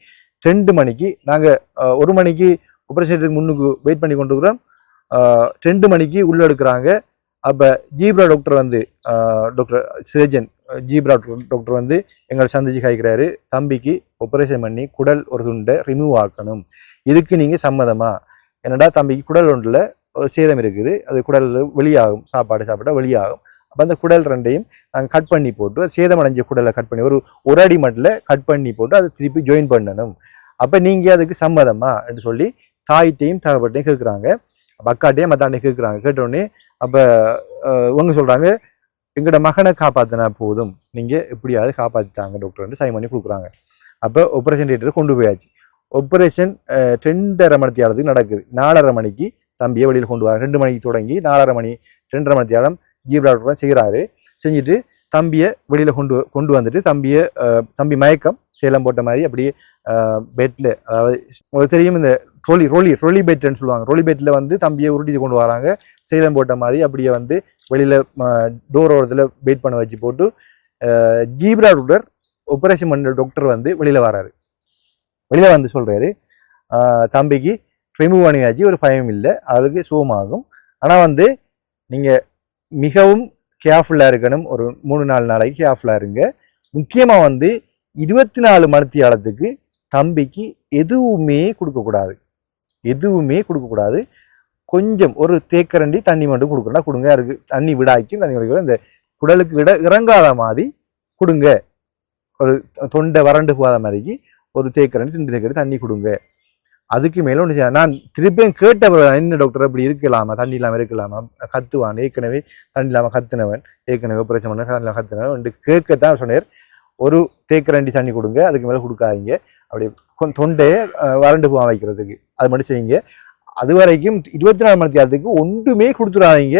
2 மணிக்கு நாங்கள் 1 மணிக்கு ஆப்ரேஷன் தியேட்டருக்கு முன்னுக்கு வெயிட் பண்ணி கொண்டிருக்கிறோம். 2 மணிக்கு உள்ளே எடுக்கிறாங்க. அப்போ ஜீப்ரா டாக்டர் வந்து டாக்டர் சர்ஜன் ஜீப்ரா டாக்டர் வந்து எங்களை சந்திச்சு காய்க்கிறாரு. தம்பிக்கு ஆப்ரேஷன் பண்ணி குடல் ஒரு துண்டை ரிமூவ் ஆக்கணும், இதுக்கு நீங்கள் சம்மதமா? என்னடா தம்பிக்கு குடல் ஒன்றில் சேதம் இருக்குது, அது குடல் வெளியாகும், சாப்பாடு வெளியாகும். அப்போ அந்த குடல் 2ஐயும் நாங்கள் கட் பண்ணி போட்டு, சேதமடைஞ்ச குடலை கட் பண்ணி ஒரு அடி மட்டில் கட் பண்ணி போட்டு அதை திருப்பி ஜாயின் பண்ணணும். அப்போ நீங்கள் அதுக்கு சம்மதமா என்று சொல்லி தாயிட்டையும் தகப்பட்டையும் கேட்குறாங்க. அப்போ அக்காட்டையும் மத்தாண்டையும் கேட்குறாங்க. கேட்டோடனே அப்போ இவங்க சொல்கிறாங்க, எங்களோட மகனை காப்பாற்றினா போதும், நீங்கள் எப்படியாவது காப்பாற்றிட்டாங்க டாக்டர் வந்து சைன் பண்ணி கொடுக்குறாங்க. அப்போ ஆப்ரேஷன் தியேட்டருக்கு கொண்டு போயாச்சு. ஆப்ரேஷன் 2:30 மணி நேரத்துக்கு நடக்குது. 4:30 மணிக்கு தம்பியை வெளியில் கொண்டு வராங்க. 2 மணிக்கு தொடங்கி 4:30 மணி 2:30 மணி நேரம் ஜீப்ரா டாக்டர் தான் செய்கிறாரு. செஞ்சுட்டு தம்பியை வெளியில் கொண்டு வந்துட்டு தம்பி மயக்கம் சேலம் போட்ட மாதிரி அப்படியே பெட்டில், அதாவது உங்களுக்கு தெரியும் இந்த ரோலி பெட்னு சொல்லுவாங்க, ரோலி பெட்டில் வந்து தம்பியை உருட்டி கொண்டு வராங்க சேலம் போட்ட மாதிரி. அப்படியே வந்து வெளியில் டோர் ஓரத்தில் வெயிட் பண்ண வச்சு போட்டு ஜீப்ரா டாக்டர் ஆப்ரேஷன் பண்ணுற டாக்டர் வந்து வெளியில் வராரு. வெளியில் வந்து சொல்கிறாரு தம்பிக்கு ரிமூவ் பண்ணியாச்சு, ஒரு பயம் இல்லை, அவளுக்கு சுகமாகும். ஆனால் வந்து நீங்கள் மிகவும் கேர்ஃபுல்லாக இருக்கணும், ஒரு 3-4 நாளைக்கு கேர்ஃபுல்லாக இருங்க. முக்கியமாக வந்து 24 மணித்தியாலத்துக்கு தம்பிக்கு எதுவுமே கொடுக்கக்கூடாது. கொஞ்சம் ஒரு தேக்கரண்டி தண்ணி மட்டும் கொடுக்கணும், கொடுங்க. அதுக்கு தண்ணி விடாய்க்கும் தண்ணி விட இந்த குடலுக்கு இறங்காத மாதிரி கொடுங்க. ஒரு தொண்டை வறண்டு போகாத மாதிரிக்கு ஒரு தேக்கரண்டி 2 தேக்கரண்டி தண்ணி கொடுங்க. அதுக்கு மேலே ஒன்று நான் திருப்பியும் கேட்ட என்ன டாக்டர் அப்படி இருக்கலாமா, தண்ணி இல்லாமல் இருக்கலாமா, கத்துவான் ஏற்கனவே தண்ணி இல்லாமல் கத்துனவன், ஏற்கனவே பிரச்சனை பண்ண தண்ணி இல்லாமல் கத்துனவன் கேட்கத்தான் சொன்னார். ஒரு தேக்கரண்டி தண்ணி கொடுங்க, அதுக்கு மேலே கொடுக்காதீங்க. அப்படி தொண்டையை வறண்டு போக வைக்கிறதுக்கு அது மட்டும் செய்யுங்க. அது வரைக்கும் 24 மணி நேரத்துக்கு ஒன்றுமே கொடுத்துடாதீங்க.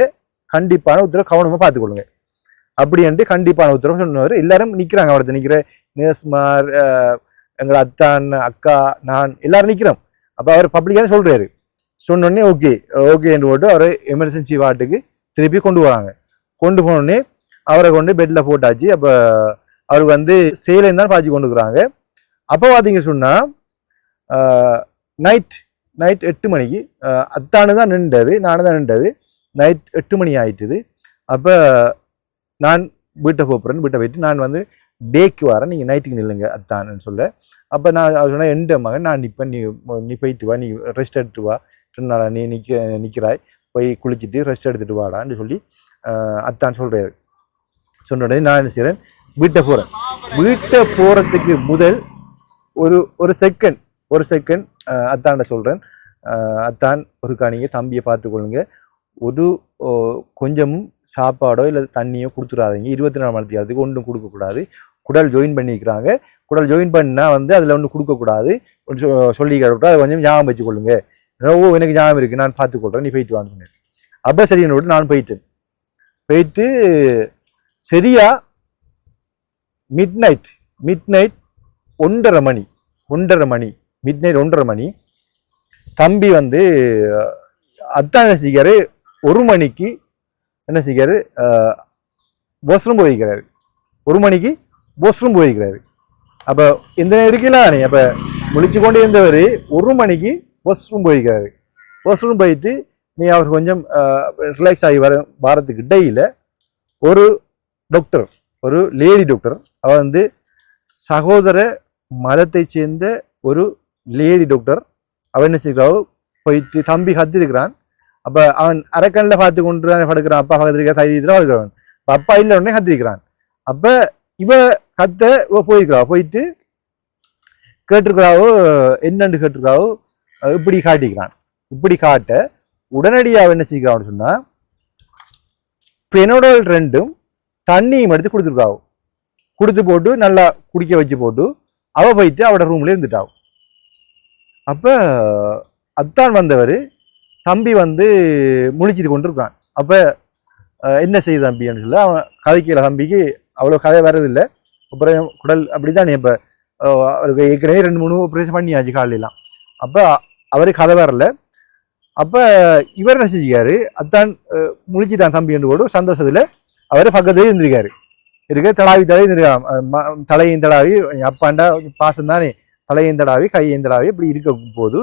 கண்டிப்பான உத்தரவு கவனமாக பார்த்துக்கொள்ளுங்க. அப்படின்ட்டு கண்டிப்பான உத்தரவு சொன்னவர். எல்லாரும் நிற்கிறாங்க, அவரது நிற்கிற நேஸ்மார், எங்களை அத்தான், அக்கா, நான் எல்லாரும் நிற்கிறோம். அப்போ அவர் பப்ளிக்காக சொல்கிறாரு. சொன்னோடனே ஓகேன்னு போட்டு அவர் எமர்ஜென்சி வார்டுக்கு திருப்பி கொண்டு வராங்க. கொண்டு போனோடனே அவரை கொண்டு பெட்டில் போட்டாச்சு. அப்போ அவருக்கு வந்து சேலையும் தான் பாய்ச்சி கொண்டு இருக்கிறாங்க. அப்போ பார்த்தீங்க சொன்னால் நைட் 8 மணிக்கு அத்தானு தான் நின்றது, நானும் தான் நின்றது. நைட் 8 மணி ஆயிட்டுது. அப்போ நான் வீட்டை போகிறேன், வீட்டை போயிட்டு நான் வந்து டேக்கு வரேன், நீங்கள் நைட்டுக்கு நில்லுங்க அத்தான்னு சொல்ல. அப்போ நான் சொன்னேன், எந்த மகன் நான் நிற்பேன், நீ போயிட்டு வா, நீ ரெஸ்ட் எடுத்துட்டு வா, 2 நாளா நீ நிற்கிறாய், போய் குளிச்சுட்டு ரெஸ்ட் எடுத்துட்டு வாடான்னு சொல்லி அத்தான் சொல்கிறாரு. சொன்ன உடனே நான் என்ன செய்கிறேன், வீட்டை போகிறேன். வீட்டை போகிறதுக்கு முதல் ஒரு செகண்ட் அத்தான்ட சொல்கிறேன், அத்தான் ஒருக்கா நீங்கள் தம்பியை பார்த்துக்கொள்ளுங்க, ஒரு கொஞ்சமும் சாப்பாடோ இல்லை தண்ணியோ கொடுத்துடாதீங்க, 24 மணி நேரத்துக்கு ஒன்றும் கொடுக்கக்கூடாது. குடல் ஜாயின் பண்ணிக்கிறாங்க, குடல் ஜாயின் பண்ணால் வந்து அதில் ஒன்றும் கொடுக்கக்கூடாது சொல்லிக்கிற, அதை கொஞ்சம் ஞாபகம் வச்சுக்கொள்ளுங்க. எனக்கு ஞாபகம் இருக்குது, நான் பார்த்துக்கொள்கிறேன், நீ போயிட்டு வான்னு சொன்னேன். அப்போ சரின்னு விட்டு நான் போயிட்டு சரியா மிட் நைட் 1:30 மணி தம்பி வந்து அத்தான் என்ன செய்கிறாரு, 1 மணிக்கு என்ன செய்கிறாரு, வாஷ்ரூம் போயிருக்கிறாரு. 1 மணிக்கு வாஷ்ரூம் போயிருக்கிறாரு. அப்போ இந்த இருக்கல நீ அப்போ முழிச்சு கொண்டு இருந்தவர் 1 மணிக்கு வாஷ்ரூம் போயிருக்கிறாரு. வாஷ்ரூம் போயிட்டு நீ அவர் கொஞ்சம் ரிலாக்ஸ் ஆகி வாரத்துக்கு இடையில் ஒரு டாக்டர், ஒரு லேடி டாக்டர், அவள் வந்து சகோதர மதத்தை சேர்ந்த ஒரு லேடி டாக்டர், அவன் என்ன செய்கிறாவோ போயிட்டு தம்பி கத்திருக்கிறான். அப்போ அவன் அரைக்கண்ணில் பார்த்து கொண்டு படுக்கிறான், அப்பா கத்திரிக்கா தைரியத்தில் படுக்கிறவன். இப்போ அப்பா இல்லை உடனே கத்திருக்கிறான். அப்போ இவ போயிட்டு கேட்டிருக்கிறாவோ, என்னன்னு கேட்டிருக்கிறாவோ, இப்படி காட்டிக்கிறான். இப்படி காட்ட உடனடியாக என்ன செய்கிறான்னு சொன்னால் பெனோடோல் 2 தண்ணியும் எடுத்து கொடுத்துருக்காவோ, கொடுத்து போட்டு நல்லா குடிக்க வச்சு போட்டு அவள் போயிட்டு அவட ரூம்ல இருந்துட்டாவும். அப்போ அத்தான் வந்தவர் தம்பி வந்து முழிச்சிட்டு கொண்டு இருக்கான். அப்போ என்ன செய்யுது தம்பின்னு சொல்ல அவன் கதைக்கல, தம்பிக்கு அவ்வளோ கதை வர்றதில்லை. அப்புறம் குடல் அப்படிதான். இப்போ அவருக்கு ஏற்கனவே 2-3 ஆப்ரேஷன் பண்ணியாச்சு காலையெல்லாம். அப்போ அவருக்கு கதை வரல. அப்போ இவர் என்ன செஞ்சுக்காரு, அத்தான் முழிச்சிட்டான் தம்பி என்று போட்டு சந்தோஷத்தில் அவர் பக்கத்துலேயே இருந்திருக்காரு. தடாவி இருந்திருக்கான், தலையும் தடாவி, அப்பாண்டா பாசம் தானே, தலையும் தடாவி கையையும் தடாவி இப்படி இருக்க போது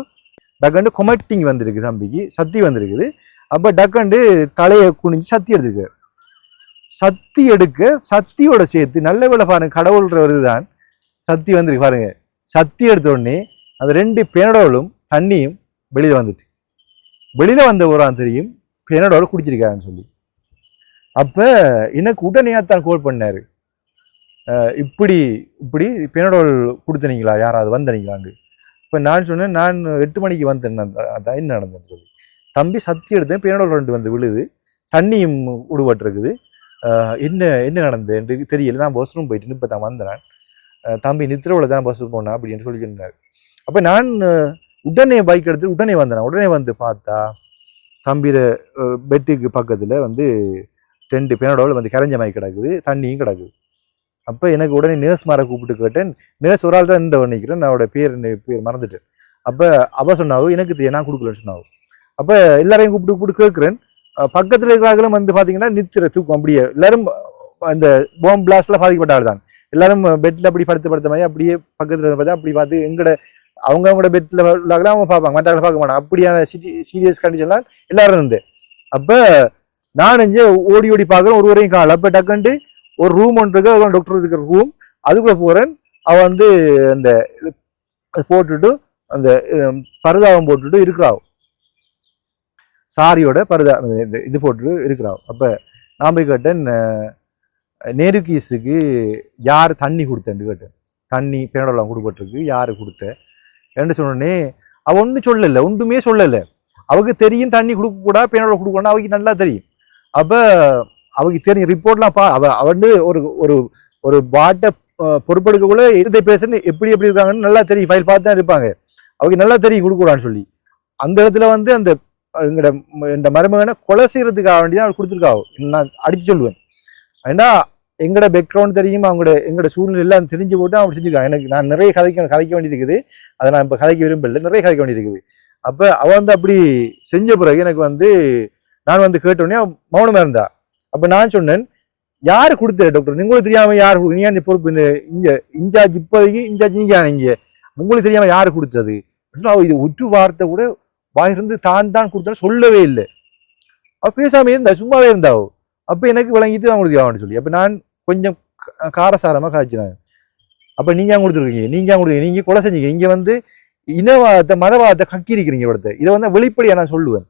டக்கண்டு கொமட்டிங் வந்திருக்கு, தம்பிக்கு சத்தி வந்திருக்குது. அப்போ டக்கண்டு தலையை குனிஞ்சு சத்தி எடுத்துருக்காரு. சத்தி எடுக்க சத்தியோட சேர்த்து நல்ல வேலை பாருங்க, கடவுள்ன்றவர் தான் சத்தி வந்திருக்கு பாருங்க. சத்தி எடுத்த உடனே அந்த 2 பெனடோலும் தண்ணியும் வெளியில வந்த ஒருவன் தெரியும் பெனடோல் குடிச்சிருக்காருன்னு சொல்லி. அப்போ எனக்கு உடனேத்தான் கால் பண்ணாரு, இப்படி பெனடோல் கொடுத்தனீங்களா, யாராவது வந்தனீங்களான்னு. இப்போ நான் சொன்னேன், நான் 8 மணிக்கு வந்தேன், அதான் என்ன நடந்தேன்னு சொல்லி. தம்பி சத்தி எடுத்தேன், பெனடோல் 2 வந்து விழுது, தண்ணியும் உடுபட்டுருக்குது, என்ன நடந்தது தெரியல, நான் பஸ் ரூம் போயிட்டு இப்போ தான் வந்தேன், தம்பி நித்திரவில் தான் பஸ் போனேன் அப்படின்னு சொல்லியிருந்தார். அப்போ நான் உடனே பைக் எடுத்து உடனே வந்து பார்த்தா தம்பியோட பெட்டுக்கு பக்கத்தில் வந்து 2 பேனடோல் வந்து கரைஞ்ச மாதிரி கிடக்குது, தண்ணியும் கிடக்குது. அப்போ எனக்கு உடனே நேர்ஸ் மாரை கூப்பிட்டு கேட்டேன். நேர்ஸ் ஒரு ஆள் தான் இந்த நினைக்கிறேன், நான் பேர் மறந்துட்டேன். அப்போ அவ சொன்னாவும் எனக்கு தெரியும், நான் கொடுக்கலன்னு சொன்னாவும். அப்போ எல்லாரையும் கூப்பிட்டு கேட்குறேன். பக்கத்தில் இருக்கிறார்களும் வந்து பார்த்தீங்கன்னா நித்திர தூக்கம் அப்படியே எல்லாரும் அந்த பாம் பிளாஸ்ட்ல பாதிக்கப்பட்டாள் தான். எல்லாரும் பெட்ல அப்படி படுத்த மாதிரி அப்படியே பக்கத்தில் பார்த்தா அப்படி பார்த்து அவங்களோட பெட்ல உள்ளாகலாம் அவங்க பார்ப்பாங்க, மற்றவங்களை பார்க்க மாட்டாங்க. அப்படியான சீரியஸ் கண்டிஷன்லாம் எல்லாரும் இருந்து. அப்போ நான் ஓடி ஓடி பார்க்குறேன், ஒருவரையும் கால். அப்போ டக்குன்ட்டு ஒரு ரூம் ஒன்று இருக்கு, அதுக்குள்ள டாக்டர் இருக்கிற ரூம், அதுக்குள்ள போறேன். அவன் வந்து அந்த போட்டுட்டு அந்த பரதாவம் போட்டுட்டு இருக்கிறாள், சாரியோட பரதா இது போட்டுட்டு இருக்கிறாள். அப்ப நான் போய் கேட்டேன், நேருகீஸுக்கு யார் தண்ணி கொடுத்தேன்னு கேட்டேன். தண்ணி பேனடோலாம் கொடுப்பட்டிருக்கு, யாரு கொடுத்த என்று சொன்னோடனே அவ ஒன்றும் சொல்லலை, ஒன்றுமே சொல்லலை. அவருக்கு தெரியும் தண்ணி கொடுக்கக்கூடா, பேனடோல கொடுக்கணும், அவருக்கு நல்லா தெரியும். அப்ப அவருக்கு தெரியும் ரிப்போர்ட்லாம் அவ வந்து ஒரு ஒரு பாட்டை பொறுப்பெடுக்கக்குள்ள இருதை பேசுன்னு எப்படி இருக்காங்கன்னு நல்லா தெரியும், ஃபைல் பார்த்து தான் இருப்பாங்க. அவருக்கு நல்லா தெரியும் கொடுக்கூடான்னு சொல்லி. அந்த இடத்துல வந்து அந்த எங்கட மருமகனை கொலை செய்யறதுக்காக வேண்டியதான் அவர் கொடுத்துருக்காவோ. நான் அடிச்சு சொல்லுவேன். ஏன்னா எங்கட பேக்ரவுண்ட் தெரியும், எங்களோட சூழ்நிலை எல்லாம் தெரிஞ்சு போட்டு அவங்க செஞ்சுருக்காங்க. எனக்கு நான் நிறைய கதைக்க வேண்டியிருக்குது, அதை நான் இப்போ கதைக்க விரும்பல, நிறைய கதைக்க வேண்டியிருக்குது. அப்போ அவ வந்து அப்படி செஞ்ச பிறகு எனக்கு வந்து நான் வந்து கேட்டோடனே மௌனமா இருந்தா. அப்ப நான் சொன்னேன், யாரு கொடுத்த டாக்டர், உங்களுக்கு தெரியாம யாரு, நீ அந்த பொறுப்பு இன்சார்ஜ் இப்போதைக்கு இன்சார்ஜ் நீங்க இங்க, உங்களுக்கு தெரியாம யாரு கொடுத்தது? இது ஒற்று வார்த்தை கூட வாயிலிருந்து தான் கொடுத்தாலும் சொல்லவே இல்லை. அவ பேசாம இருந்தா, சும்மாவே இருந்தாவோ. அப்ப எனக்கு விளங்கிட்டு தான் கொடுத்து சொல்லி. அப்ப நான் கொஞ்சம் காரசாரமா காய்ச்சினேன். அப்ப நீங்க கொடுத்துருக்கீங்க, நீங்க கொலை செஞ்சீங்க, இங்க வந்து இனவாதத்தை மதவாதத்தை கக்கியிருக்கிறீங்க இடத்த. இதை வந்து வெளிப்படையா நான் சொல்லுவேன்.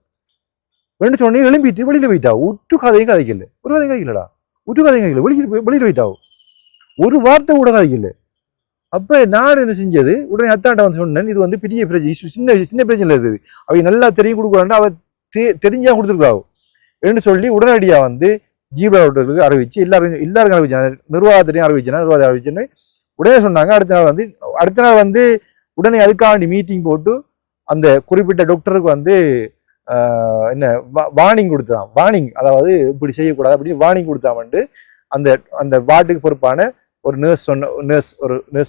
ரெண்டு சொன்னே எழும்பிட்டு வெளியில போயிட்டா. உற்று கதையும் கதைக்கல, ஒரு கதையும் கதைக்கலடா, உற்று கதையும் கதைக்கல, வெளியில போயிட்டாவோ, ஒரு வார்த்தை கூட கதைக்கல. அப்ப நான் என்ன செஞ்சது, உடனே அத்தாண்ட வந்து சொன்னேன், இது வந்து பெரிய பிரச்சனை, சின்ன பிரச்சனை இருக்குது, அவங்க நல்லா தெரியும் கொடுக்குறான்னு அவ தெரிஞ்சா கொடுத்துருக்காவோ என்று சொல்லி உடனடியா வந்து ஜீவர்களுக்கு அறிவிச்சு எல்லாருக்கும் அறிவிச்சாங்க, நிர்வாகத்திலையும் அறிவிச்சுன்னு உடனே சொன்னாங்க. அடுத்த நாள் வந்து உடனே அதுக்காண்டி மீட்டிங் போட்டு அந்த குறிப்பிட்ட டாக்டருக்கு வந்து என்ன வார்னிங் கொடுத்தான். வார்னிங், அதாவது இப்படி செய்யக்கூடாது அப்படின்னு வார்னிங் கொடுத்தாமட்டு அந்த வார்டுக்கு பொறுப்பான ஒரு நர்ஸ்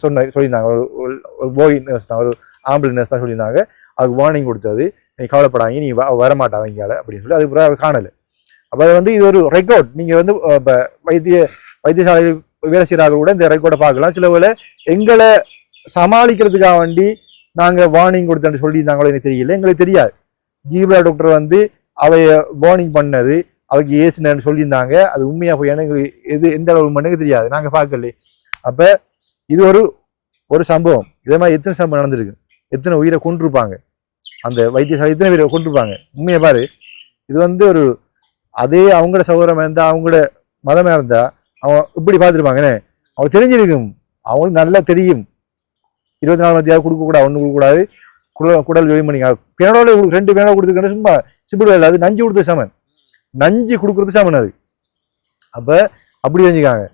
சொல்லியிருந்தாங்க. ஒரு போய் நர்ஸ் தான், ஒரு ஆம்பளை நர்ஸ் தான் சொல்லியிருந்தாங்க. அதுக்கு வார்னிங் கொடுத்தது, நீ கவலைப்படாங்க, நீ வரமாட்டாங்க அப்படின்னு சொல்லி அதுக்கு பிறகு காணலை. அப்போ அது வந்து இது ஒரு ரெக்கார்ட். நீங்க வந்து இப்போ வைத்தியசாலையில் வேலை செய்யறாங்க கூட இந்த ரெக்கார்டை பார்க்கலாம். சில வேளை எங்களை சமாளிக்கிறதுக்காக வேண்டி நாங்க வார்னிங் கொடுத்தோன்னு சொல்லியிருந்தாங்களோ எனக்கு தெரியல, எங்களுக்கு தெரியாது. ஜீவா டாக்டர் வந்து அவைய வார்னிங் பண்ணது, அவருக்கு ஏசுனு சொல்லியிருந்தாங்க. அது உண்மையா போய் எனக்கு எந்த அளவு மண்ணுக்கு தெரியாது, நாங்க பார்க்கல. அப்ப இது ஒரு சம்பவம். இதே மாதிரி எத்தனை சம்பவம் நடந்திருக்கு, எத்தனை உயிரை கொண்டிருப்பாங்க, அந்த வைத்தியசாலை எத்தனை உயிரை கொண்டிருப்பாங்க. உண்மையை பாரு, இது வந்து அதே அவங்களோட சகோதரமா இருந்தா, அவங்களோட மதமா இருந்தா அவன் இப்படி பார்த்துருப்பாங்கன்னு அவங்களுக்கு தெரிஞ்சிருக்கும். அவங்களுக்கு நல்லா தெரியும் 24 மணி நேரம் கொடுக்கக்கூடாது, ஒண்ணு கொடுக்கக்கூடாது, குடல் ஜோயின் பண்ணிக்க. பேனோட 2 பேனோ கொடுத்துருக்கேன், சும்மா சிம்பிள் இல்லை, அது நஞ்சு கொடுத்து சமன், நஞ்சு கொடுக்கறது சமன் அது. அப்ப அப்படி செஞ்சுக்காங்க.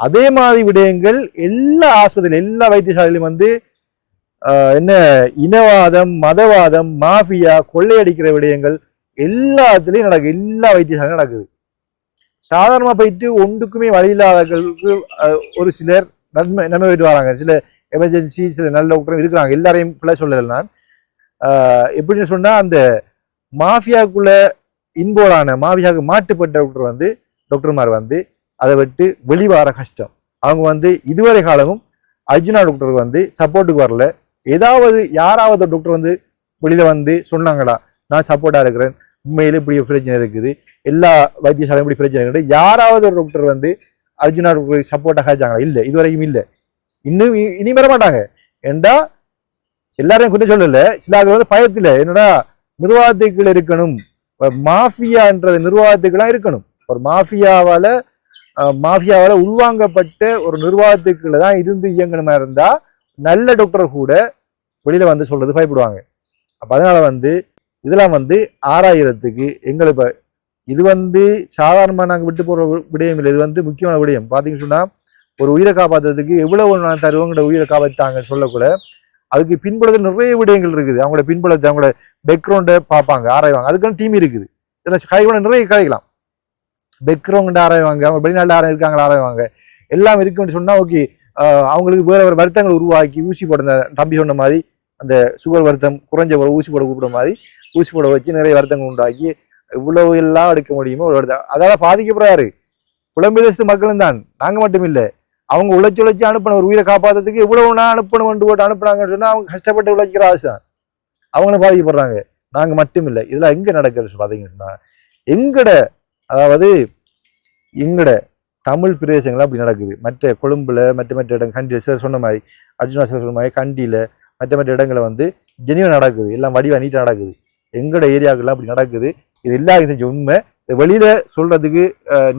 அதே மாதிரி விடயங்கள் எல்லா ஆஸ்பத்திரியிலும் எல்லா வைத்தியசாலையிலும் வந்து என்ன இனவாதம், மதவாதம், மாஃபியா, கொள்ளையடிக்கிற விடயங்கள் எல்லாத்துலயும் நடக்குது, எல்லா வைத்தியசாலையும் நடக்குது. சாதாரணமா போயிட்டு ஒன்றுக்குமே வழி இல்லாதவர்களுக்கு ஒரு சிலர் நன்மை போயிட்டு வராங்க. சில எமர்ஜென்சி சில நல்ல டாக்டர் இருக்கிறாங்க, எல்லாரையும் பிள்ளை சொல்லலை நான். எப்படின்னு சொன்னா, அந்த மாஃபியாக்குள்ள இன்வால்வான மாஃபியாவுக்கு மாட்டுப்பட்ட டாக்டர்மார் வந்து அதை விட்டு வெளிவார கஷ்டம். அவங்க வந்து இதுவரை காலமும் அர்ஜுனா டாக்டருக்கு வந்து சப்போர்ட்டுக்கு வரல. யாராவது டாக்டர் வந்து வெளியில வந்து சொன்னாங்களா, நான் சப்போர்ட்டா இருக்கிறேன், உண்மையில இப்படி பிரச்சனை இருக்குது, எல்லா வைத்தியசாலையும் இப்படி பிரச்சனை இருக்குது, யாராவது ஒரு டாக்டர் வந்து அர்ஜுனா டாக்டருக்கு சப்போர்ட்டா காய்ச்சாங்களா? இல்லை, இதுவரைக்கும் இல்லை, இனி வர மாட்டாங்க. ஏண்டா எல்லாரையும் கொஞ்சம் சொல்லல, சில வந்து பயத்துல என்னடா நிர்வாகத்துக்குள்ள இருக்கணும், மாஃபியான்றது நிர்வாகத்துக்குலாம் இருக்கணும். ஒரு மாஃபியாவால உள்வாங்கப்பட்ட ஒரு நிர்வாகத்துக்குள்ள தான் இருந்து இயங்கணுமா இருந்தா நல்ல டாக்டர் கூட வெளியில வந்து சொல்றது பயப்படுவாங்க. அப்ப அதனால வந்து இதெல்லாம் வந்து ஆராயறதுக்கு எங்களுக்கு இது வந்து சாதாரணமா நாங்க விட்டு போற விடயம் இல்லை, இது வந்து முக்கியமான விடயம். பாத்தீங்கன்னு சொன்னா, ஒரு உயிரை காப்பாற்றுறதுக்கு எவ்வளவு நான் தருவங்களோட உயிரை காப்பாத்தாங்கன்னு சொல்லக்கூட அதுக்கு பின்புலத்தில் நிறைய விடயங்கள் இருக்குது. அவங்களோட பின்புலத்தை, அவங்களோட பேக்ரவுண்டை பார்ப்பாங்க, ஆராய்வாங்க. அதுக்கான டீம் இருக்குது. இதில் நிறைய கதைக்கலாம். பெக்ரவுண்ட் ஆராய்வாங்க, அவங்க வெளிநாட்டு ஆராய் இருக்காங்களா ஆராய்வாங்க, எல்லாம் இருக்குன்னு சொன்னா ஓகே. அவங்களுக்கு வேற ஒரு வருத்தங்களை உருவாக்கி ஊசி போட, தம்பி சொன்ன மாதிரி அந்த சுகர் வருத்தம் குறைஞ்ச ஊசி போட கூப்பிட மாதிரி ஊசி போட வச்சு நிறைய வருத்தங்கள் உண்டாக்கி இவ்வளவு எல்லாம் எடுக்க முடியுமோ அதால பாதிக்கப்படுறாரு புலம்பெயர்ந்த மக்களும் தான். நாங்க மட்டும் இல்லை, அவங்க உழைச்சி அனுப்பின ஒரு உயிரை காப்பாற்றுறதுக்கு இவ்வளவு நான் அனுப்பணும் போட்டு அனுப்புனாங்கன்னு சொன்னா அவங்க கஷ்டப்பட்டு உழைக்கிற ஆசை தான், அவங்களும் பாதிக்கப்படுறாங்க. நாங்க மட்டும் இல்லை, இதெல்லாம் எங்க நடக்கிறது பாத்தீங்கன்னு சொன்னா எங்கட, அதாவது எங்கட தமிழ் பிரதேசங்கள் அப்படி நடக்குது. மற்ற கொழும்புல மற்ற இடம், கண்டி சார் சொன்ன மாதிரி, அர்ஜுனா சார் சொன்ன மாதிரி கண்டியில மற்ற இடங்களை வந்து ஜெனியூன் நடக்குது, எல்லாம் வடிவா நீட்டா நடக்குது. எங்கட ஏரியாக்கள்லாம் அப்படி நடக்குது. இது எல்லாருக்கும் செஞ்ச உண்மை. வெளியில சொல்றதுக்கு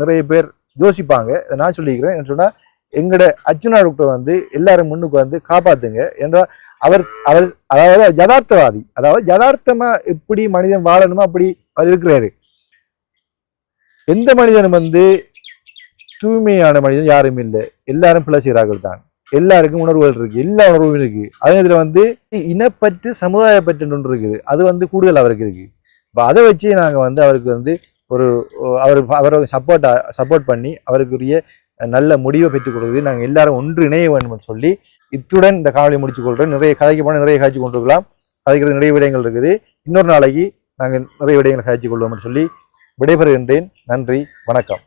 நிறைய பேர் யோசிப்பாங்க. இதை நான் சொல்லிக்கிறேன். என்ன சொன்னா எங்கட அர்ஜுனா டாக்டர் வந்து எல்லாரும் முன்னுக்கு வந்து காப்பாத்துங்க என்றால் அவர் அவர் அதாவது யதார்த்தவாதி, அதாவது யதார்த்தமா எப்படி மனிதன் வாழணுமோ அப்படி அவர் இருக்கிறாரு. எந்த மனிதனும் வந்து தூய்மையான மனிதன் யாரும் இல்லை, எல்லாரும் பிளசீராக்கள் தான். எல்லாருக்கும் உணர்வுகள் இருக்கு, எல்லா உணர்வும் இருக்கு. அதே இதுல வந்து இனப்பற்று சமுதாய பற்று ஒன்று இருக்குது, அது வந்து கூடுதல் அவருக்கு இருக்கு. இப்போ அதை வச்சு நாங்க வந்து அவருக்கு வந்து ஒரு அவரை சப்போர்ட் பண்ணி அவருக்குரிய நல்ல முடிவை பெற்றுக் கொடுக்குது. நாங்கள் எல்லாரும் ஒன்று இணைய வேண்டும் சொல்லி இத்துடன் இந்த காணொலி முடிச்சுக் கொள்றோம். நிறைய கதைக்கு போனால் நிறைய காய்ச்சி கொண்டிருக்கலாம், கதைக்கிறது நிறைய விடயங்கள் இருக்குது. இன்னொரு நாளைக்கு நாங்கள் நிறைய விடயங்களை காய்ச்சி கொள்வோம்னு சொல்லி விடைபெறுகின்றேன். நன்றி, வணக்கம்.